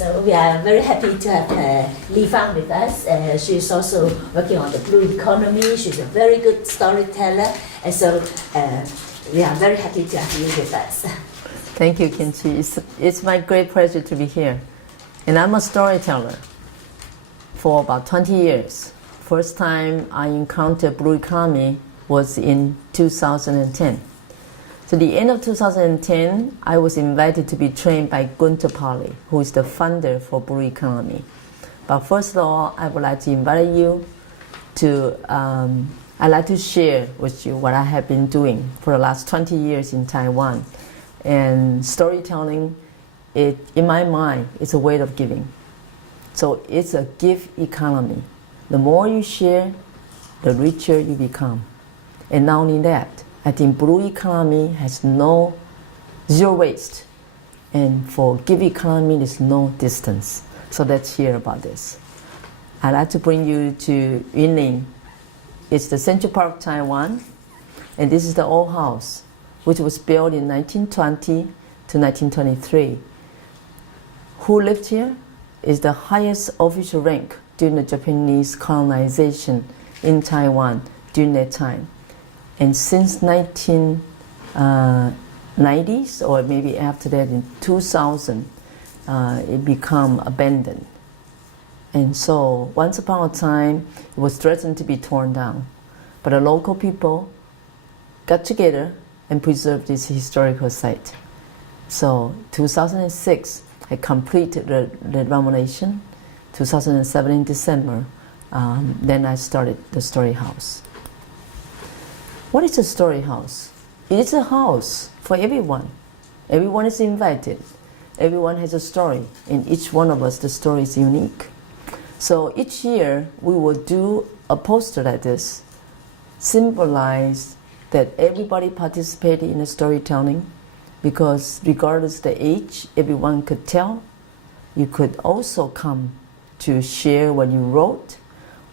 So we are very happy to have Li-fang with us. She's also working on the blue economy. She's a very good storyteller. And so we are very happy to have you with us. Thank you, Kinchi. It's my great pleasure to be here. And I'm a storyteller for about 20 years. First time I encountered blue economy was in 2010. So the end of 2010, I was invited to be trained by Gunter, who is the founder for Blue Economy. But first of all, I would like to invite you to, I'd like to share with you what I have been doing for the last 20 years in Taiwan. And storytelling, in my mind, is a way of giving. So it's a give economy. The more you share, the richer you become. And not only that, I think blue economy has zero waste, and for give economy there's no distance. So let's hear about this. I'd like to bring you to Yunlin. It's the central part of Taiwan, and this is the old house, which was built in 1920 to 1923. Who lived here is the highest official rank during the Japanese colonization in Taiwan during that time. And since 1990s, or maybe after that in 2000, it became abandoned. And so once upon a time, it was threatened to be torn down. But the local people got together and preserved this historical site. So 2006, I completed the renovation. 2007 in December, then I started the Storyhouse. What is a story house? It is a house for everyone. Everyone is invited. Everyone has a story. And each one of us, the story is unique. So each year, we will do a poster like this, symbolize that everybody participated in the storytelling, because regardless of the age, everyone could tell. You could also come to share what you wrote,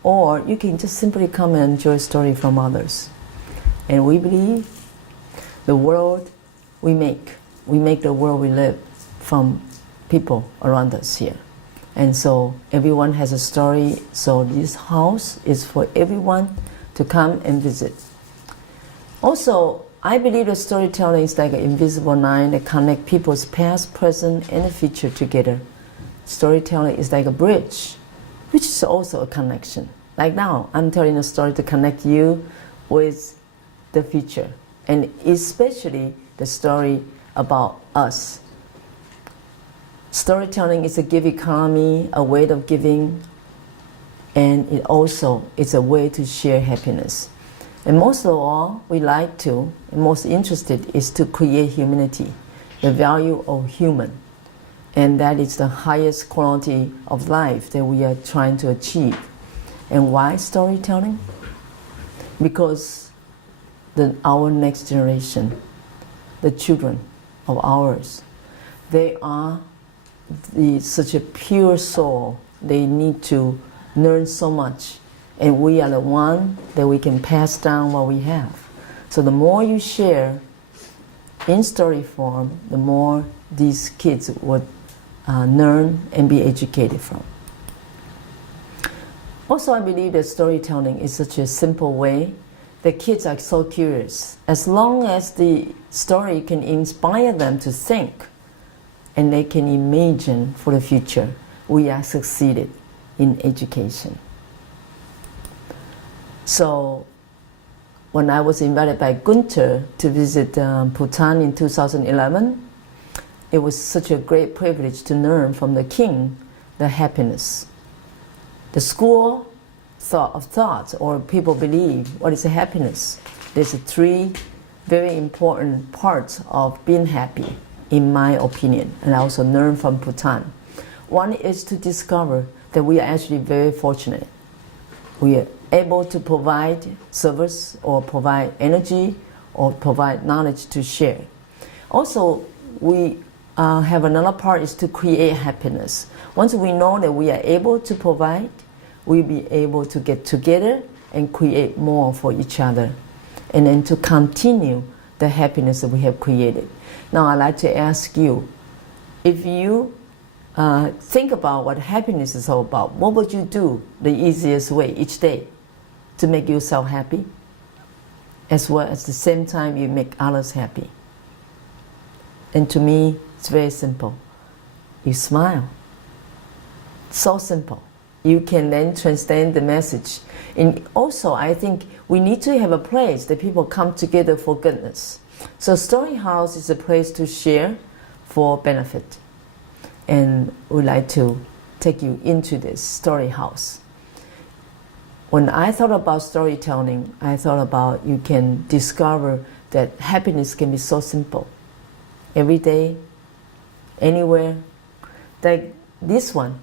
or you can just simply come and enjoy a story from others. And we believe the world we make the world we live from people around us here. And so everyone has a story, so this house is for everyone to come and visit. Also, I believe that storytelling is like an invisible line that connects people's past, present, and the future together. Storytelling is like a bridge, which is also a connection. Like now, I'm telling a story to connect you with the future, and especially the story about us. Storytelling is a give economy, a way of giving, and it also is a way to share happiness. And most of all, we like to, and most interested, is to create humanity, the value of human. And that is the highest quality of life that we are trying to achieve. And why storytelling? Because our next generation, the children of ours, they are such a pure soul. They need to learn so much, and we are the one that we can pass down what we have. So the more you share in story form, the more these kids would learn and be educated from. Also, I believe that storytelling is such a simple way. The kids are so curious. As long as the story can inspire them to think and they can imagine for the future, we have succeeded in education. So when I was invited by Gunter to visit Bhutan in 2011, it was such a great privilege to learn from the king the happiness. The school of thought, or people believe, what is happiness? There's three very important parts of being happy, in my opinion, and I also learned from Bhutan. One is to discover that we are actually very fortunate. We are able to provide service, or provide energy, or provide knowledge to share. Also, we have another part is to create happiness. Once we know that we are able to provide, we'll be able to get together and create more for each other, and then to continue the happiness that we have created. Now I'd like to ask you, if you think about what happiness is all about. What would you do the easiest way each day to make yourself happy, as well as the same time you make others happy? And to me, it's very simple. You smile. So simple. You can then translate the message. And also, I think we need to have a place that people come together for goodness. So Storyhouse is a place to share for benefit. And we'd like to take you into this Storyhouse. When I thought about storytelling, I thought about you can discover that happiness can be so simple. Every day, anywhere. Like this one.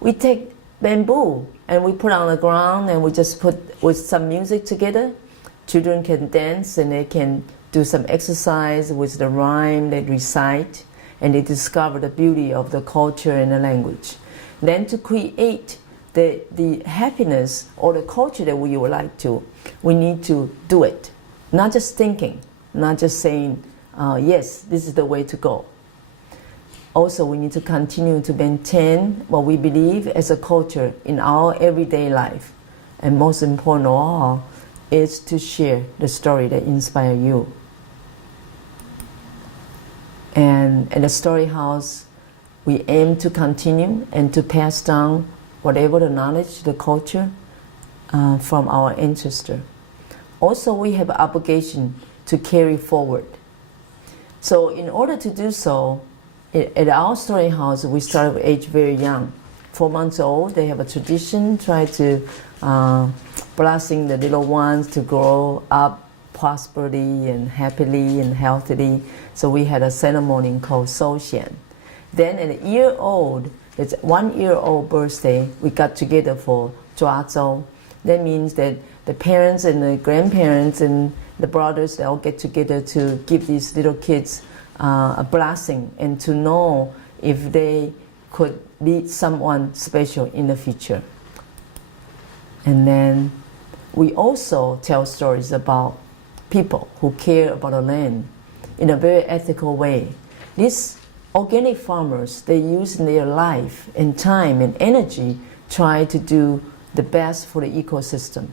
We take bamboo and we put on the ground and we just put with some music together. Children can dance and they can do some exercise with the rhyme they recite, and they discover the beauty of the culture and the language. Then to create the happiness or the culture that we would like to, we need to do it. Not just thinking, not just saying, yes, this is the way to go. Also, we need to continue to maintain what we believe as a culture in our everyday life. And most important of all is to share the story that inspires you. And at the Storyhouse, we aim to continue and to pass down whatever the knowledge, the culture from our ancestors. Also, we have an obligation to carry forward. So in order to do so, at our Storyhouse, we start with age very young. 4 months old, they have a tradition, try to blessing the little ones to grow up prosperly and happily and healthily. So we had a ceremony called Souxian. Then at a year old, it's 1 year old birthday, we got together for Zhuazhou. That means that the parents and the grandparents and the brothers, they all get together to give these little kids a blessing and to know if they could be someone special in the future. And then we also tell stories about people who care about the land in a very ethical way. These organic farmers, they use their life and time and energy try to do the best for the ecosystem.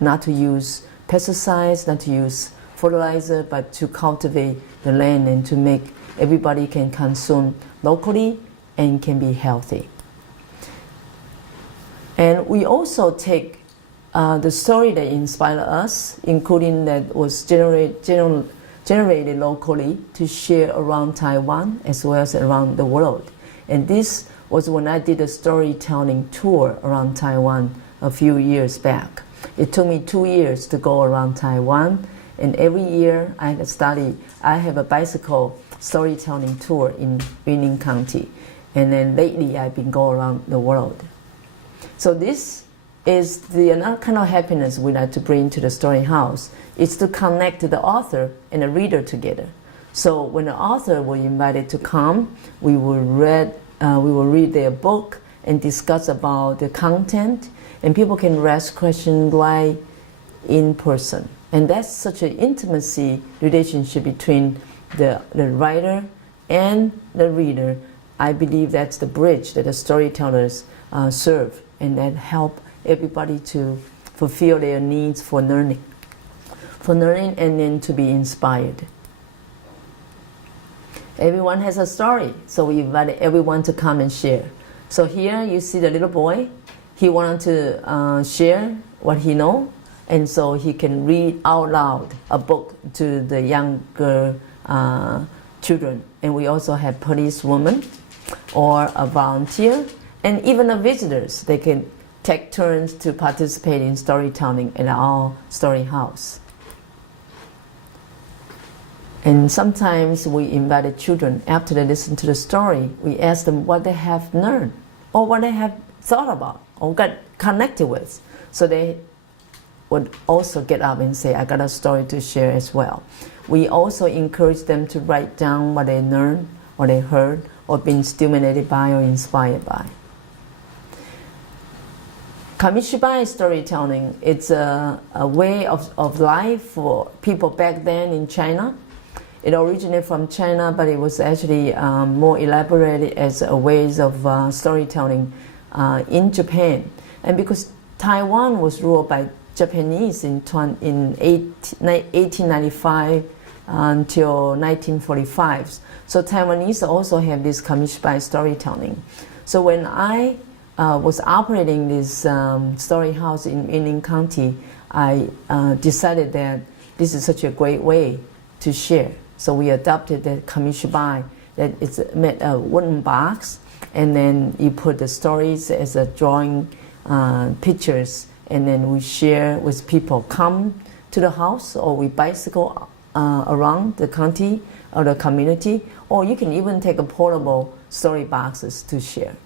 Not to use pesticides, not to use fertilizer, but to cultivate the land and to make everybody can consume locally and can be healthy. And we also take the story that inspired us, including that was generated locally, to share around Taiwan as well as around the world. And this was when I did a storytelling tour around Taiwan a few years back. It took me 2 years to go around Taiwan, and every year I have a bicycle storytelling tour in Yunlin County. And then lately I've been going around the world. So this is the another kind of happiness we like to bring to the Storyhouse. It's to connect the author and the reader together. So when the author was invited to come, we will read their book and discuss about the content, and people can ask questions right in person. And that's such an intimacy relationship between the writer and the reader. I believe that's the bridge that the storytellers serve, and that help everybody to fulfill their needs for learning and then to be inspired. Everyone has a story, so we invited everyone to come and share. So here you see the little boy. He wanted to share what he knows, and so he can read out loud a book to the younger children. And we also have policewomen or a volunteer, and even the visitors. They can take turns to participate in storytelling at our Storyhouse. And sometimes we invited children, after they listen to the story, we ask them what they have learned or what they have thought about or got connected with. So they would also get up and say, I got a story to share as well. We also encourage them to write down what they learned or they heard or been stimulated by or inspired by. Kamishibai storytelling, it's a way of life for people back then in China. It originated from China, but it was actually more elaborated as a ways of storytelling in Japan. And because Taiwan was ruled by Japanese in 1895 until 1945, so Taiwanese also have this commission by storytelling. So when I was operating this Storyhouse in Yunlin County, I decided that this is such a great way to share. So we adopted the kamishibai, that it's made a wooden box, and then you put the stories as a drawing pictures, and then we share with people. Come to the house, or we bicycle around the county or the community, or you can even take a portable story boxes to share.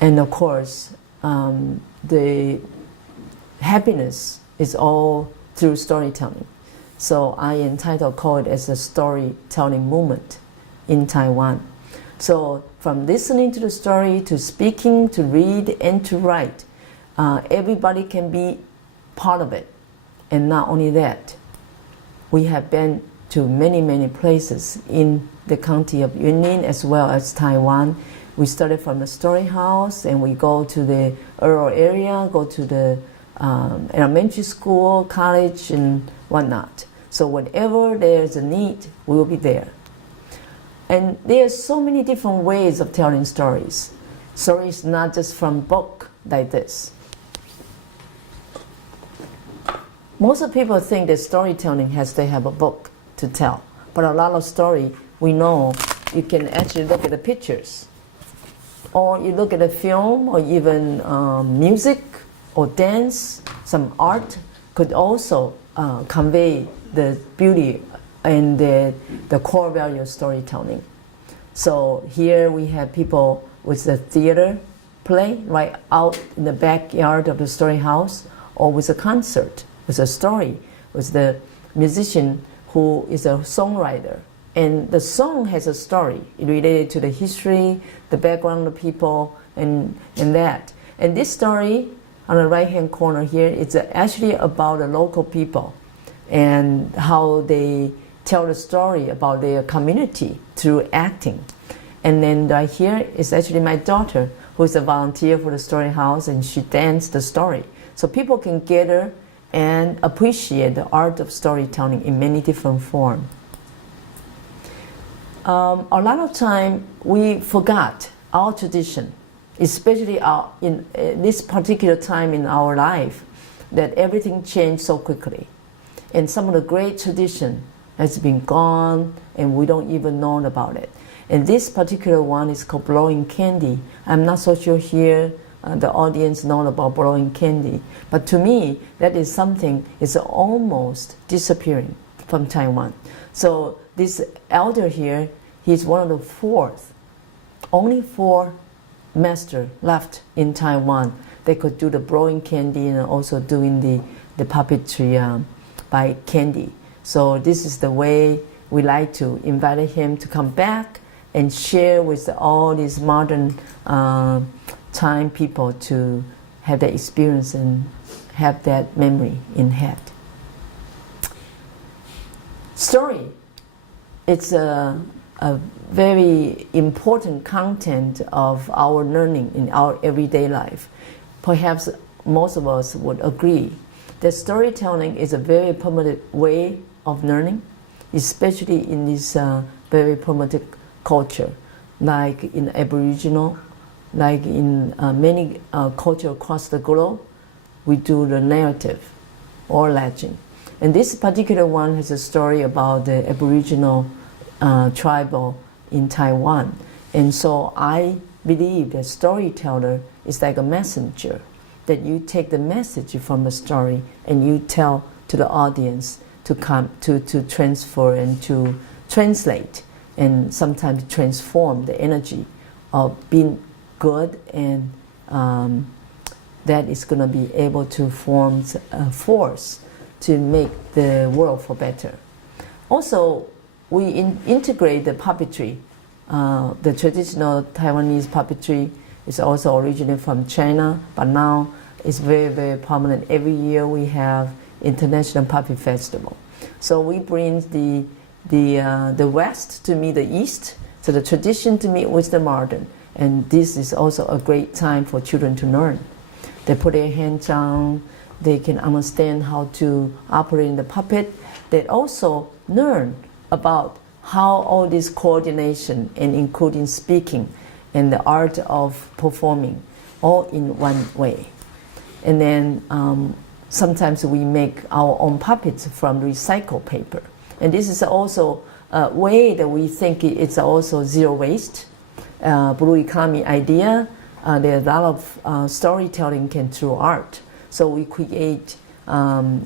And of course, the happiness is all through storytelling. So I call it as a storytelling movement in Taiwan. So from listening to the story, to speaking, to read, and to write, everybody can be part of it. And not only that, we have been to many, many places in the county of Yunlin as well as Taiwan. We started from the Storyhouse, and we go to the rural area, go to the elementary school, college, and whatnot. So whenever there's a need, we will be there. And there's so many different ways of telling stories. Stories not just from book like this. Most of people think that storytelling has to have a book to tell. But a lot of story, we know you can actually look at the pictures. Or you look at a film, or even music, or dance, some art could also convey the beauty and the core value of storytelling. So here we have people with the theater play right out in the backyard of the Storyhouse, or with a concert, with a story, with the musician who is a songwriter. And the song has a story related to the history, the background of people, and that. And this story on the right-hand corner here is actually about the local people and how they tell the story about their community through acting. And then right here is actually my daughter, who is a volunteer for the Storyhouse, and she danced the story. So people can gather and appreciate the art of storytelling in many different forms. A lot of time we forgot our tradition, especially in this particular time in our life, that everything changed so quickly. And some of the great tradition has been gone, and we don't even know about it. And this particular one is called blowing candy. I'm not so sure here the audience know about blowing candy, but to me that is something is almost disappearing from Taiwan. So this elder here, he's one of the only four masters left in Taiwan. They could do the blowing candy and also doing the puppetry by candy. So this is the way we like to invite him to come back and share with all these modern time people to have that experience and have that memory in head. Story, it's a very important content of our learning in our everyday life. Perhaps most of us would agree that storytelling is a very primitive way of learning, especially in this very primitive culture, like in Aboriginal, like in many cultures across the globe. We do the narrative or legend. And this particular one has a story about the Aboriginal tribal in Taiwan. And so I believe that storyteller is like a messenger, that you take the message from the story and you tell to the audience to come to transfer and to translate and sometimes transform the energy of being good, and that is going to be able to form a force to make the world for better. Also, we integrate the puppetry. The traditional Taiwanese puppetry is also originated from China, but now it's very, very prominent. Every year we have International Puppet Festival. So we bring the West to meet the East, so the tradition to meet with the modern. And this is also a great time for children to learn. They put their hands on, they can understand how to operate in the puppet. They also learn about how all this coordination, and including speaking and the art of performing, all in one way. And then sometimes we make our own puppets from recycled paper. And this is also a way that we think it's also zero waste. Blue economy idea, there are a lot of storytelling can through art. So we create,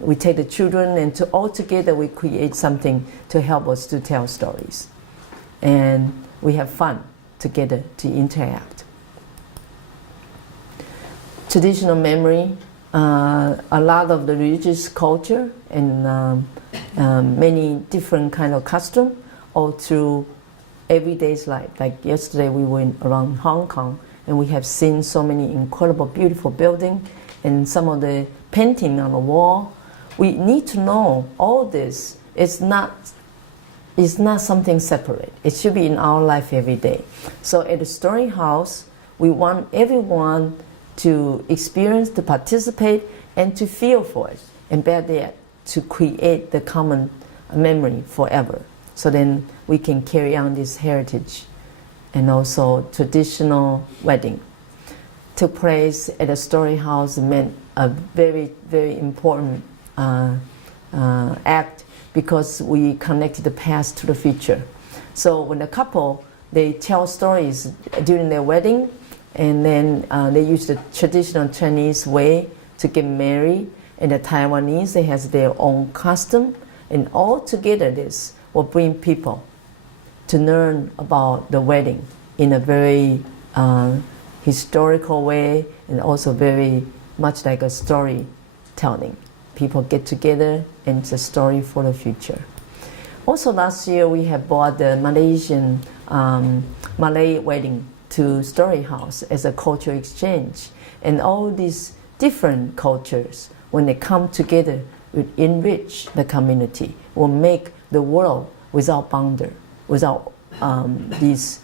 we take the children and all together we create something to help us to tell stories. And we have fun together to interact. Traditional memory, a lot of the religious culture and many different kind of custom all through everyday's life. Like yesterday we went around Hong Kong and we have seen so many incredible beautiful buildings and some of the painting on the wall. We need to know all this. It's not something separate. It should be in our life every day. So at the Storyhouse, we want everyone to experience, to participate, and to feel for it. And better yet, to create the common memory forever. So then we can carry on this heritage. And also traditional wedding took place at a Storyhouse, meant a very, very important act because we connected the past to the future. So when the couple, they tell stories during their wedding, and then they use the traditional Chinese way to get married, and the Taiwanese, they have their own custom, and all together this will bring people to learn about the wedding in a very historical way, and also very much like a storytelling. People get together and it's a story for the future. Also last year we have bought the Malaysian Malay wedding to Storyhouse as a cultural exchange. And all these different cultures, when they come together, will enrich the community, will make the world without boundary, without these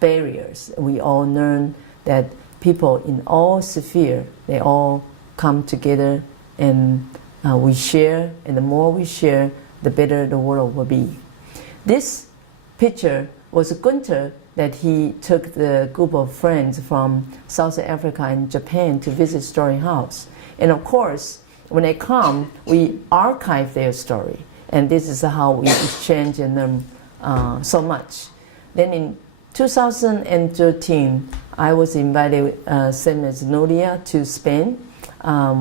barriers. We all learn that people in all spheres, they all come together and we share, and the more we share, the better the world will be. This picture was Gunter that he took the group of friends from South Africa and Japan to visit Storyhouse. And of course, when they come, we archive their story. And this is how we exchange in them so much. Then in 2013, I was invited, same as Nuria, to Spain.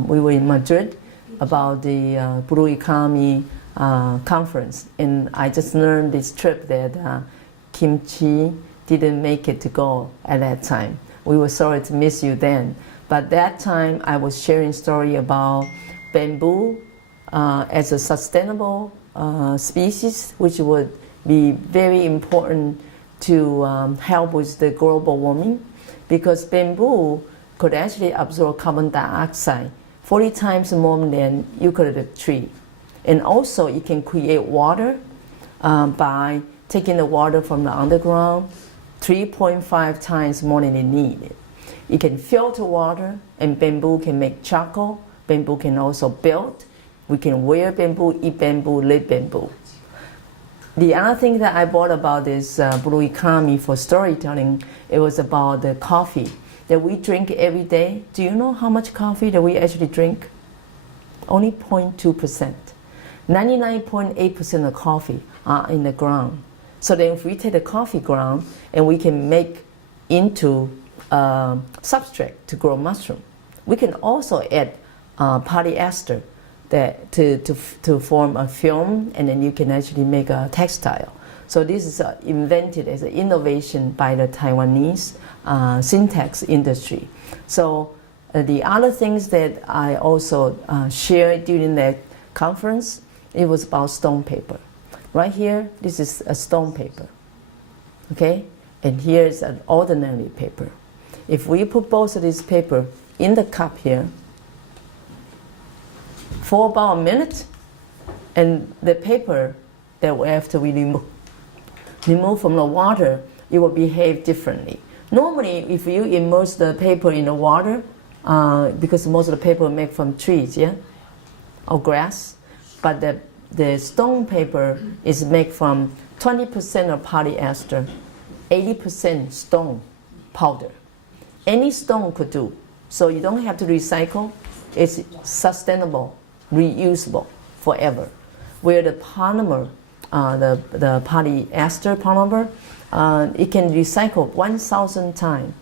We were in Madrid about the Blue Economy conference. And I just learned this trip that Kimchi didn't make it to go at that time. We were sorry to miss you then. But that time I was sharing story about bamboo as a sustainable species, which would be very important to help with the global warming, because bamboo could actually absorb carbon dioxide 40 times more than eucalyptus tree. And also it can create water by taking the water from the underground 3.5 times more than it needed. It can filter water, and bamboo can make charcoal. Bamboo can also build. We can wear bamboo, eat bamboo, live bamboo. The other thing that I bought about this Blue Economy for storytelling, it was about the coffee that we drink every day. Do you know how much coffee that we actually drink? Only 0.2%. 99.8% of coffee are in the ground. So then if we take the coffee ground and we can make into substrate to grow mushroom, we can also add polyester that to form a film, and then you can actually make a textile. So this is invented as an innovation by the Taiwanese syntax industry. So the other things that I also shared during that conference, it was about stone paper. Right here, this is a stone paper, okay? And here is an ordinary paper. If we put both of these paper in the cup here, for about a minute, And the paper that after we remove from the water, it will behave differently. Normally, if you immerse the paper in the water, because most of the paper made from trees, yeah, or grass, but the stone paper is made from 20% of polyester, 80% stone powder. Any stone could do, so you don't have to recycle. It's sustainable, reusable forever. Where the polymer, the polyester polymer, it can recycle 1,000 times.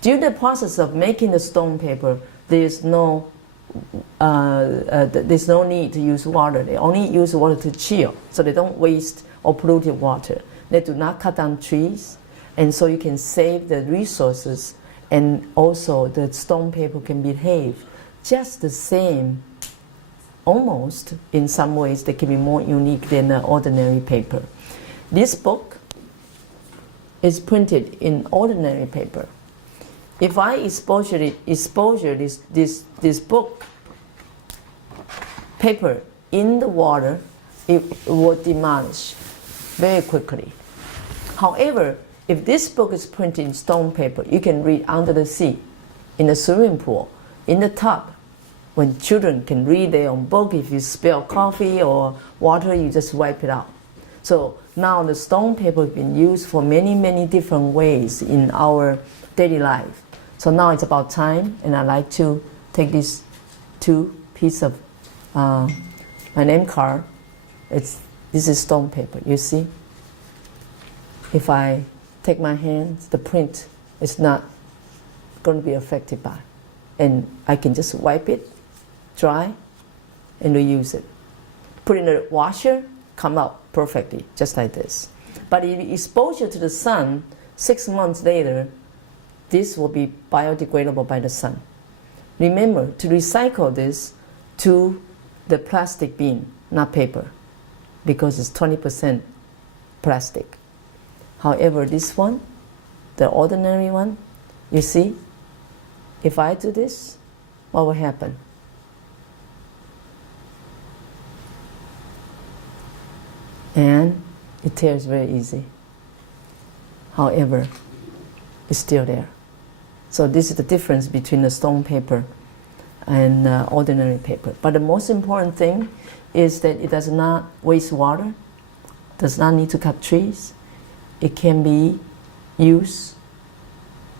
During the process of making the stone paper, there's no need to use water. They only use water to chill, so they don't waste or pollute water. They do not cut down trees, and so you can save the resources, and also the stone paper can behave just the same. Almost, in some ways, they can be more unique than the ordinary paper. This book is printed in ordinary paper. If I exposure this book paper in the water, it will demolish very quickly. However, if this book is printed in stone paper, you can read under the sea, in the swimming pool, in the tub. When children can read their own book, if you spill coffee or water, you just wipe it out. So now the stone paper has been used for many, many different ways in our daily life. So now it's about time, and I'd like to take these 2 pieces of my name card. This is stone paper, you see? If I take my hands, the print is not going to be affected by. And I can just wipe it, dry, and reuse it. Put in the washer, come out perfectly, just like this. But if you expose it to the sun, 6 months later, this will be biodegradable by the sun. Remember to recycle this to the plastic bin, not paper, because it's 20% plastic. However, this one, the ordinary one, you see, if I do this, what will happen? And it tears very easy. However, it's still there. So this is the difference between the stone paper and ordinary paper. But the most important thing is that it does not waste water, does not need to cut trees. It can be used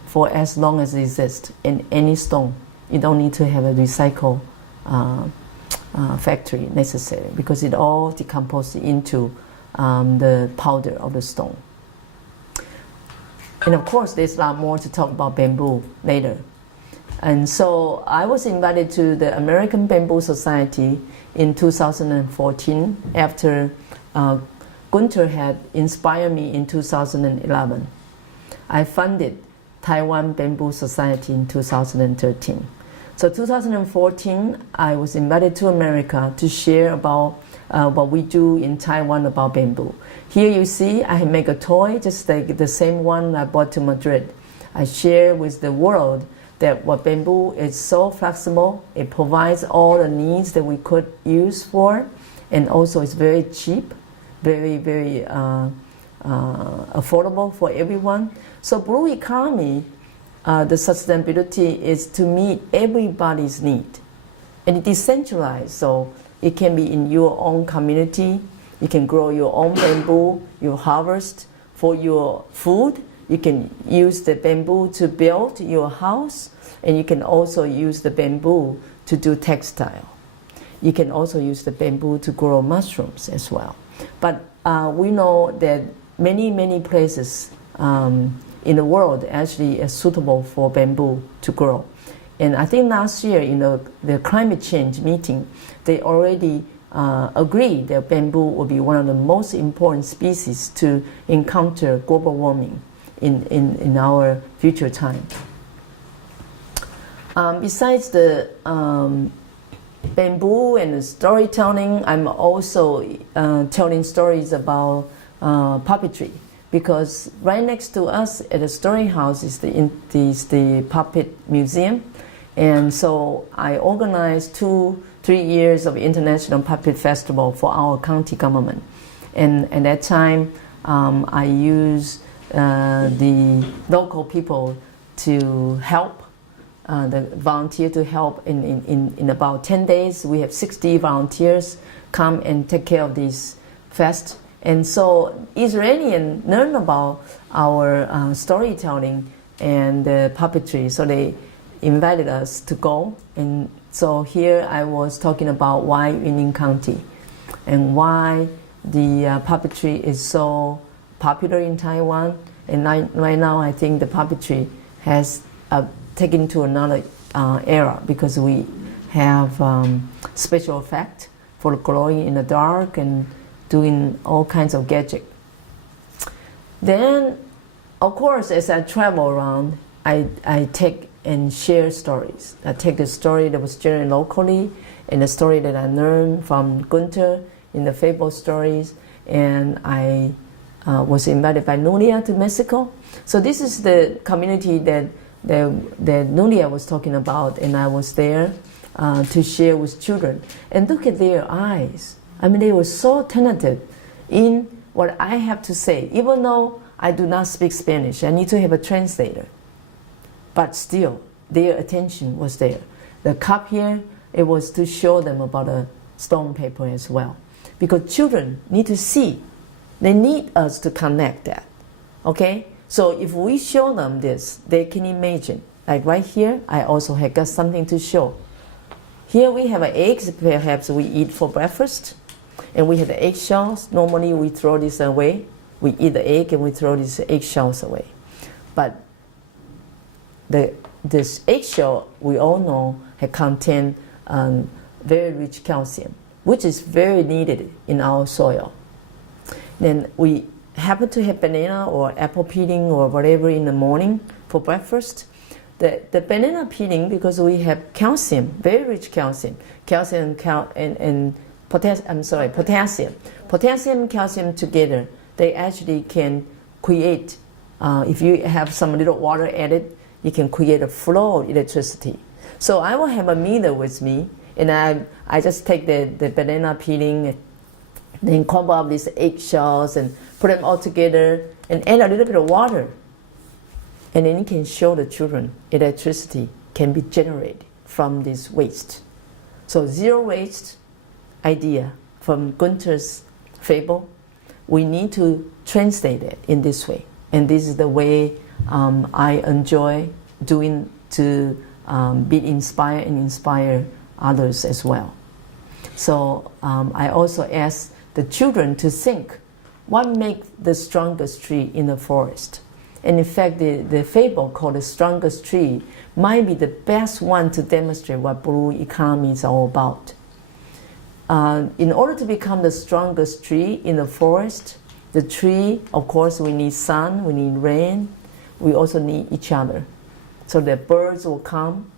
for as long as it exists in any stone. You don't need to have a recycle factory necessary, because it all decomposes into the powder of the stone. And of course, there's a lot more to talk about bamboo later. And so I was invited to the American Bamboo Society in 2014 after Gunter had inspired me in 2011. I funded Taiwan Bamboo Society in 2013. So 2014, I was invited to America to share about what we do in Taiwan about bamboo. Here you see I make a toy just like the same one I brought to Madrid. I share with the world that what bamboo is so flexible, it provides all the needs that we could use for, and also it's very cheap, very affordable for everyone. So blue economy, the sustainability is to meet everybody's need. And it is decentralized, so it can be in your own community. You can grow your own bamboo, you harvest for your food. You can use the bamboo to build your house, and you can also use the bamboo to do textile. You can also use the bamboo to grow mushrooms as well. But we know that many places in the world actually is suitable for bamboo to grow. And I think last year, the climate change meeting, they already agreed that bamboo will be one of the most important species to encounter global warming in our future time. Besides the bamboo and the storytelling, I'm also telling stories about puppetry, because right next to us at the Storyhouse is the puppet museum. And so I organized two 3 years of International Puppet Festival for our county government. And at that time, I used the local people to help, the volunteer to help. In about 10 days, we have 60 volunteers come and take care of this fest. And so Israelis learn about our storytelling and puppetry, so they invited us to go. And so here I was talking about why Yunlin County and why the puppetry is so popular in Taiwan. And right now I think the puppetry has taken to another era, because we have special effect for glowing in the dark and doing all kinds of gadget. Then, of course, as I travel around, I take and share stories. I take the story that was generated locally and the story that I learned from Gunter in the Fables stories, and I was invited by Nuria to Mexico. So this is the community that Nuria was talking about, and I was there to share with children. And look at their eyes. I mean, they were so attentive in what I have to say. Even though I do not speak Spanish, I need to have a translator. But still, their attention was there. The cup here, it was to show them about a stone paper as well. Because children need to see. They need us to connect that. Okay? So if we show them this, they can imagine. Like right here, I also have got something to show. Here we have eggs, perhaps we eat for breakfast. And we have the eggshells. Normally we throw this away. We eat the egg and we throw these eggshells away. But this eggshell, we all know, contains very rich calcium, which is very needed in our soil. Then we happen to have banana or apple peeling or whatever in the morning for breakfast. The banana peeling, because we have calcium, very rich calcium, and potassium. Potassium and calcium together, they actually can create, if you have some little water added, you can create a flow of electricity. So I will have a meter with me, and I just take the banana peeling, then crumble up these eggshells and put them all together and add a little bit of water. And then you can show the children electricity can be generated from this waste. So zero waste idea from Gunter's fable, we need to translate it in this way. And this is the way I enjoy doing to be inspired and inspire others as well. So I also ask the children to think, what makes the strongest tree in the forest? And in fact, the fable called The Strongest Tree might be the best one to demonstrate what blue economy is all about. In order to become the strongest tree in the forest, the tree, of course, we need sun, we need rain, we also need each other. So the birds will come,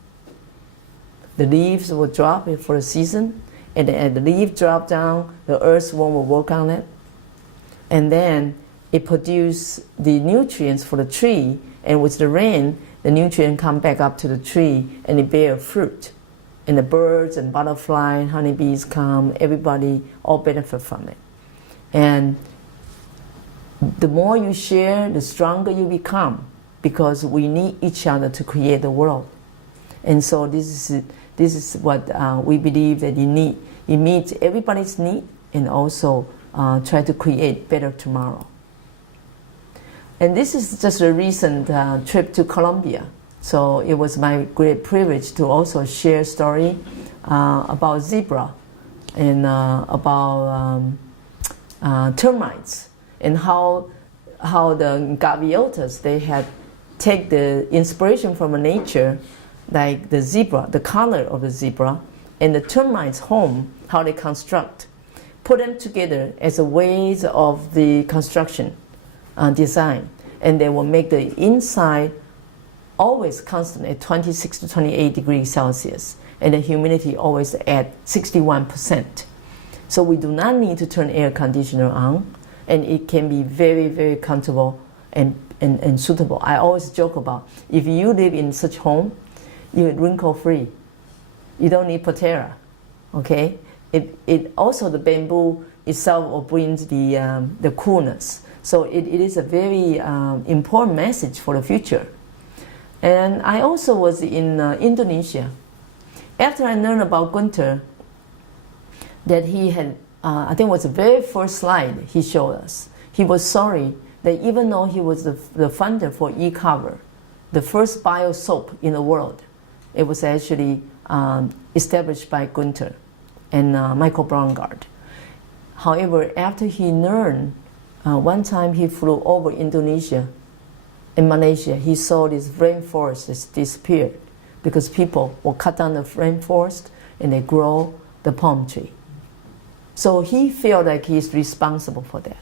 the leaves will drop for the season, and as the leaf drop down, the earthworm will work on it, and then it produces the nutrients for the tree, and with the rain, the nutrients come back up to the tree and it bears fruit. And the birds and butterflies and honeybees come, everybody all benefit from it. And the more you share, the stronger you become, because we need each other to create the world. And so this is what we believe that you need. You meet everybody's need and also try to create better tomorrow. And this is just a recent trip to Colombia. So it was my great privilege to also share a story about zebra and about termites, and how the gaviotas, they had take the inspiration from nature, like the zebra, the color of the zebra, and the termites' home, how they construct, put them together as a ways of the construction design, and they will make the inside always constant at 26 to 28 degrees Celsius, and the humidity always at 61%. So we do not need to turn air conditioner on, and it can be very, very comfortable and suitable. I always joke about, if you live in such home, you're wrinkle free. You don't need Patera. Okay, it also the bamboo itself brings the coolness. So it is a very important message for the future. And I also was in Indonesia. After I learned about Gunter, that he had, I think it was the very first slide he showed us. He was sorry that even though he was the funder for e-cover, the first bio soap in the world, it was actually established by Gunter and Michael Braungart. However, after he learned, one time he flew over Indonesia and Malaysia, he saw this rainforest just disappeared because people will cut down the rainforest and they grow the palm tree. So he felt like he is responsible for that.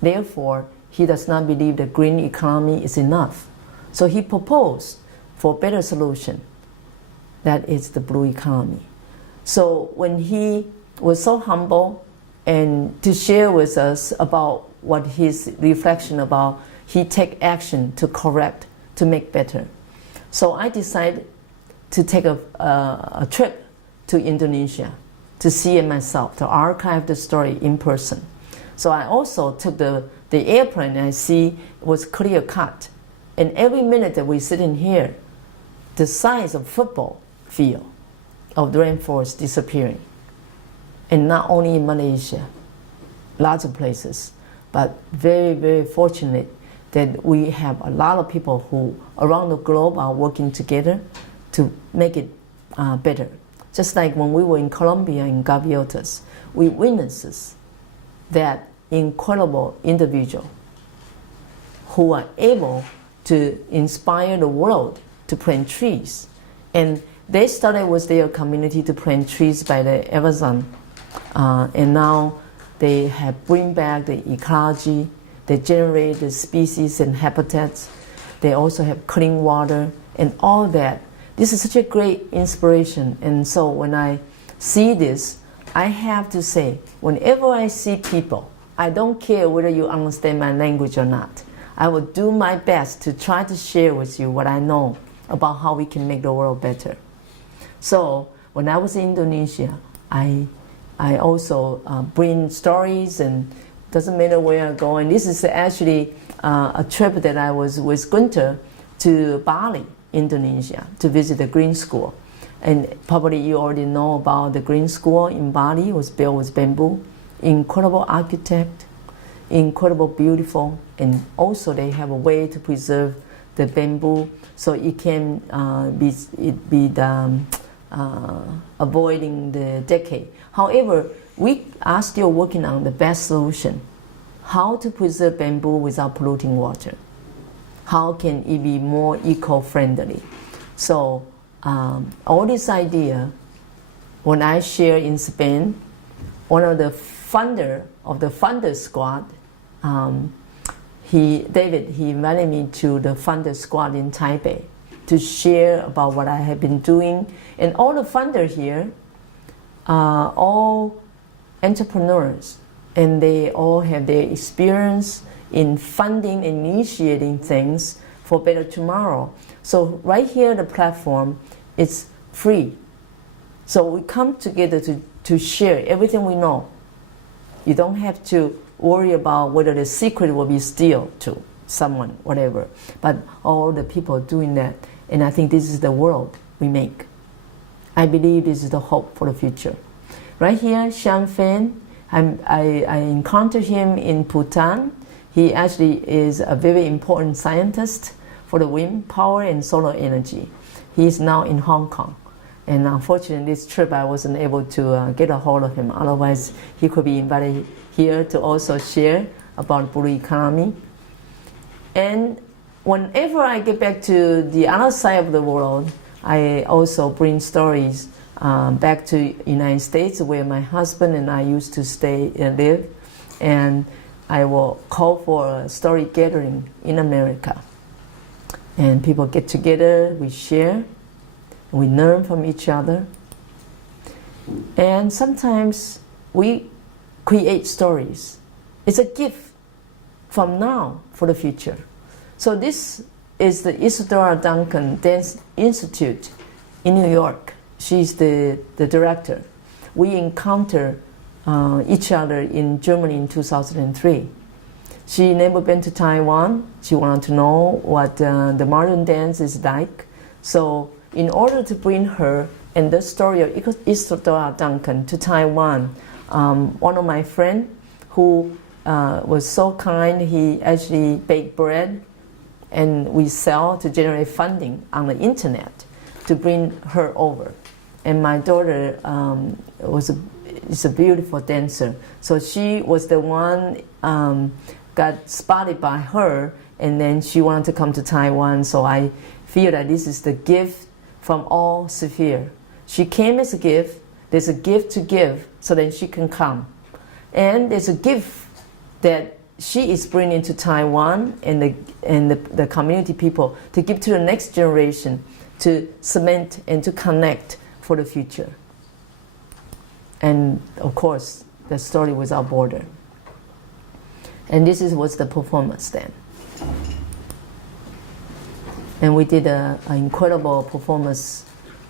Therefore, he does not believe the green economy is enough. So he proposed for a better solution. That is the blue economy. So when he was so humble and to share with us about what his reflection about, he take action to correct, to make better. So I decided to take a trip to Indonesia to see it myself, to archive the story in person. So I also took the airplane, and I see it was clear cut. And every minute that we sit in here, the size of football field of the rainforest disappearing. And not only in Malaysia, lots of places, but very, very fortunate that we have a lot of people who around the globe are working together to make it better. Just like when we were in Colombia in Gaviotas, we witnesses that incredible individual who are able to inspire the world to plant trees. And they started with their community to plant trees by the Amazon. And now they have bring back the ecology, they generate the species and habitats, they also have clean water and all that. This is such a great inspiration. And so when I see this, I have to say, whenever I see people, I don't care whether you understand my language or not. I will do my best to try to share with you what I know about how we can make the world better. So when I was in Indonesia, I also bring stories, and doesn't matter where I go. And this is actually a trip that I was with Gunter to Bali, Indonesia, to visit the Green School. And probably you already know about the Green School in Bali. It was built with bamboo. Incredible architect, incredible beautiful, and also they have a way to preserve the bamboo so it can be avoiding the decay. However, we are still working on the best solution. How to preserve bamboo without polluting water. How can it be more eco-friendly? So all this idea, when I share in Spain, one of the funder of the funder squad, David, he invited me to the funder squad in Taipei to share about what I have been doing. And all the funders here are all entrepreneurs, and they all have their experience in funding and initiating things for better tomorrow. So right here, the platform is free. So we come together to share everything we know. You don't have to worry about whether the secret will be sealed to someone, whatever. But all the people doing that, and I think this is the world we make. I believe this is the hope for the future. Right here, Xiang Fan, I encountered him in Bhutan. He actually is a very important scientist for the wind power and solar energy. He is now in Hong Kong. And unfortunately, this trip I wasn't able to get a hold of him. Otherwise, he could be invited here to also share about blue economy. And whenever I get back to the other side of the world, I also bring stories back to United States, where my husband and I used to stay and live. And I will call for a story gathering in America. And people get together, we share, we learn from each other. And sometimes we create stories. It's a gift from now for the future. So this is the Isadora Duncan Dance Institute in New York. She's the director. we encountered each other in Germany in 2003. She never been to Taiwan. She wanted to know what the modern dance is like. So in order to bring her and the story of Isadora Duncan to Taiwan, one of my friends who was so kind, he actually baked bread and we sell to generate funding on the internet to bring her over. And my daughter is a beautiful dancer. So she was the one got spotted by her, and then she wanted to come to Taiwan. So I feel that this is the gift from all sphere. She came as a gift. There's a gift to give so that she can come. And there's a gift that she is bringing to Taiwan and the community people to give to the next generation to cement and to connect for the future. And of course, the story without border. And this was the performance then. And we did an incredible performance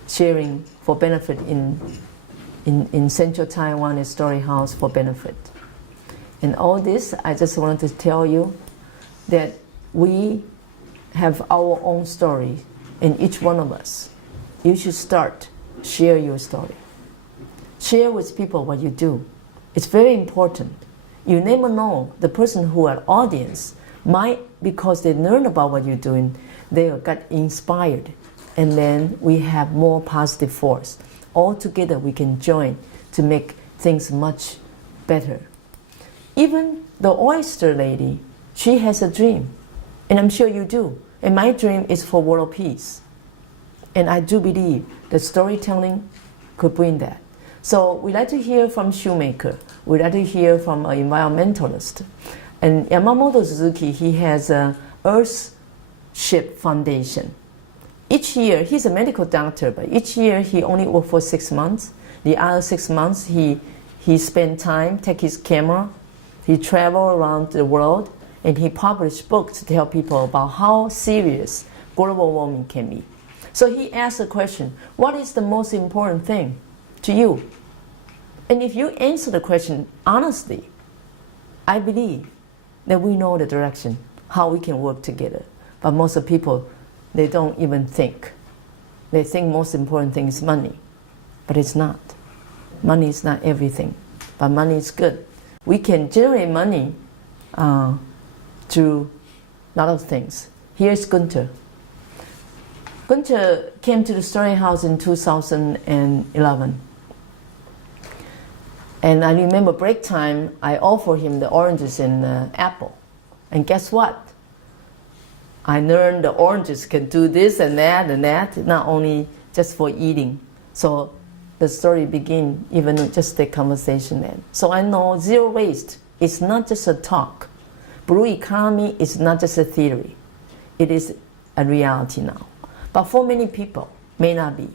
sharing for benefit in central Taiwan, a Storyhouse for benefit. And all this, I just wanted to tell you that we have our own story, and each one of us, you should share your story. Share with people what you do. It's very important. You never know, the person who are audience might, because they learn about what you're doing, they got inspired, and then we have more positive force. All together we can join to make things much better. Even the oyster lady, she has a dream, and I'm sure you do. And my dream is for world peace. And I do believe that storytelling could bring that. So we like to hear from shoemaker. We like to hear from an environmentalist. And Yamamoto Suzuki, he has a Earthship Foundation. Each year, he's a medical doctor, but each year he only works for 6 months. The other 6 months, he spent time, take his camera, he travel around the world, and he published books to tell people about how serious global warming can be. So he asked the question, what is the most important thing to you? And if you answer the question honestly, I believe that we know the direction, how we can work together. But most of the people, they don't even think. They think most important thing is money, but it's not. Money is not everything, but money is good. We can generate money through a lot of things. Here's Gunter. Gunter came to the Storyhouse in 2011. And I remember break time, I offered him the oranges and apple. And guess what? I learned the oranges can do this and that, not only just for eating. So the story began even with just the conversation then. So I know zero waste is not just a talk. Blue economy is not just a theory. It is a reality now. But for many people, may not be.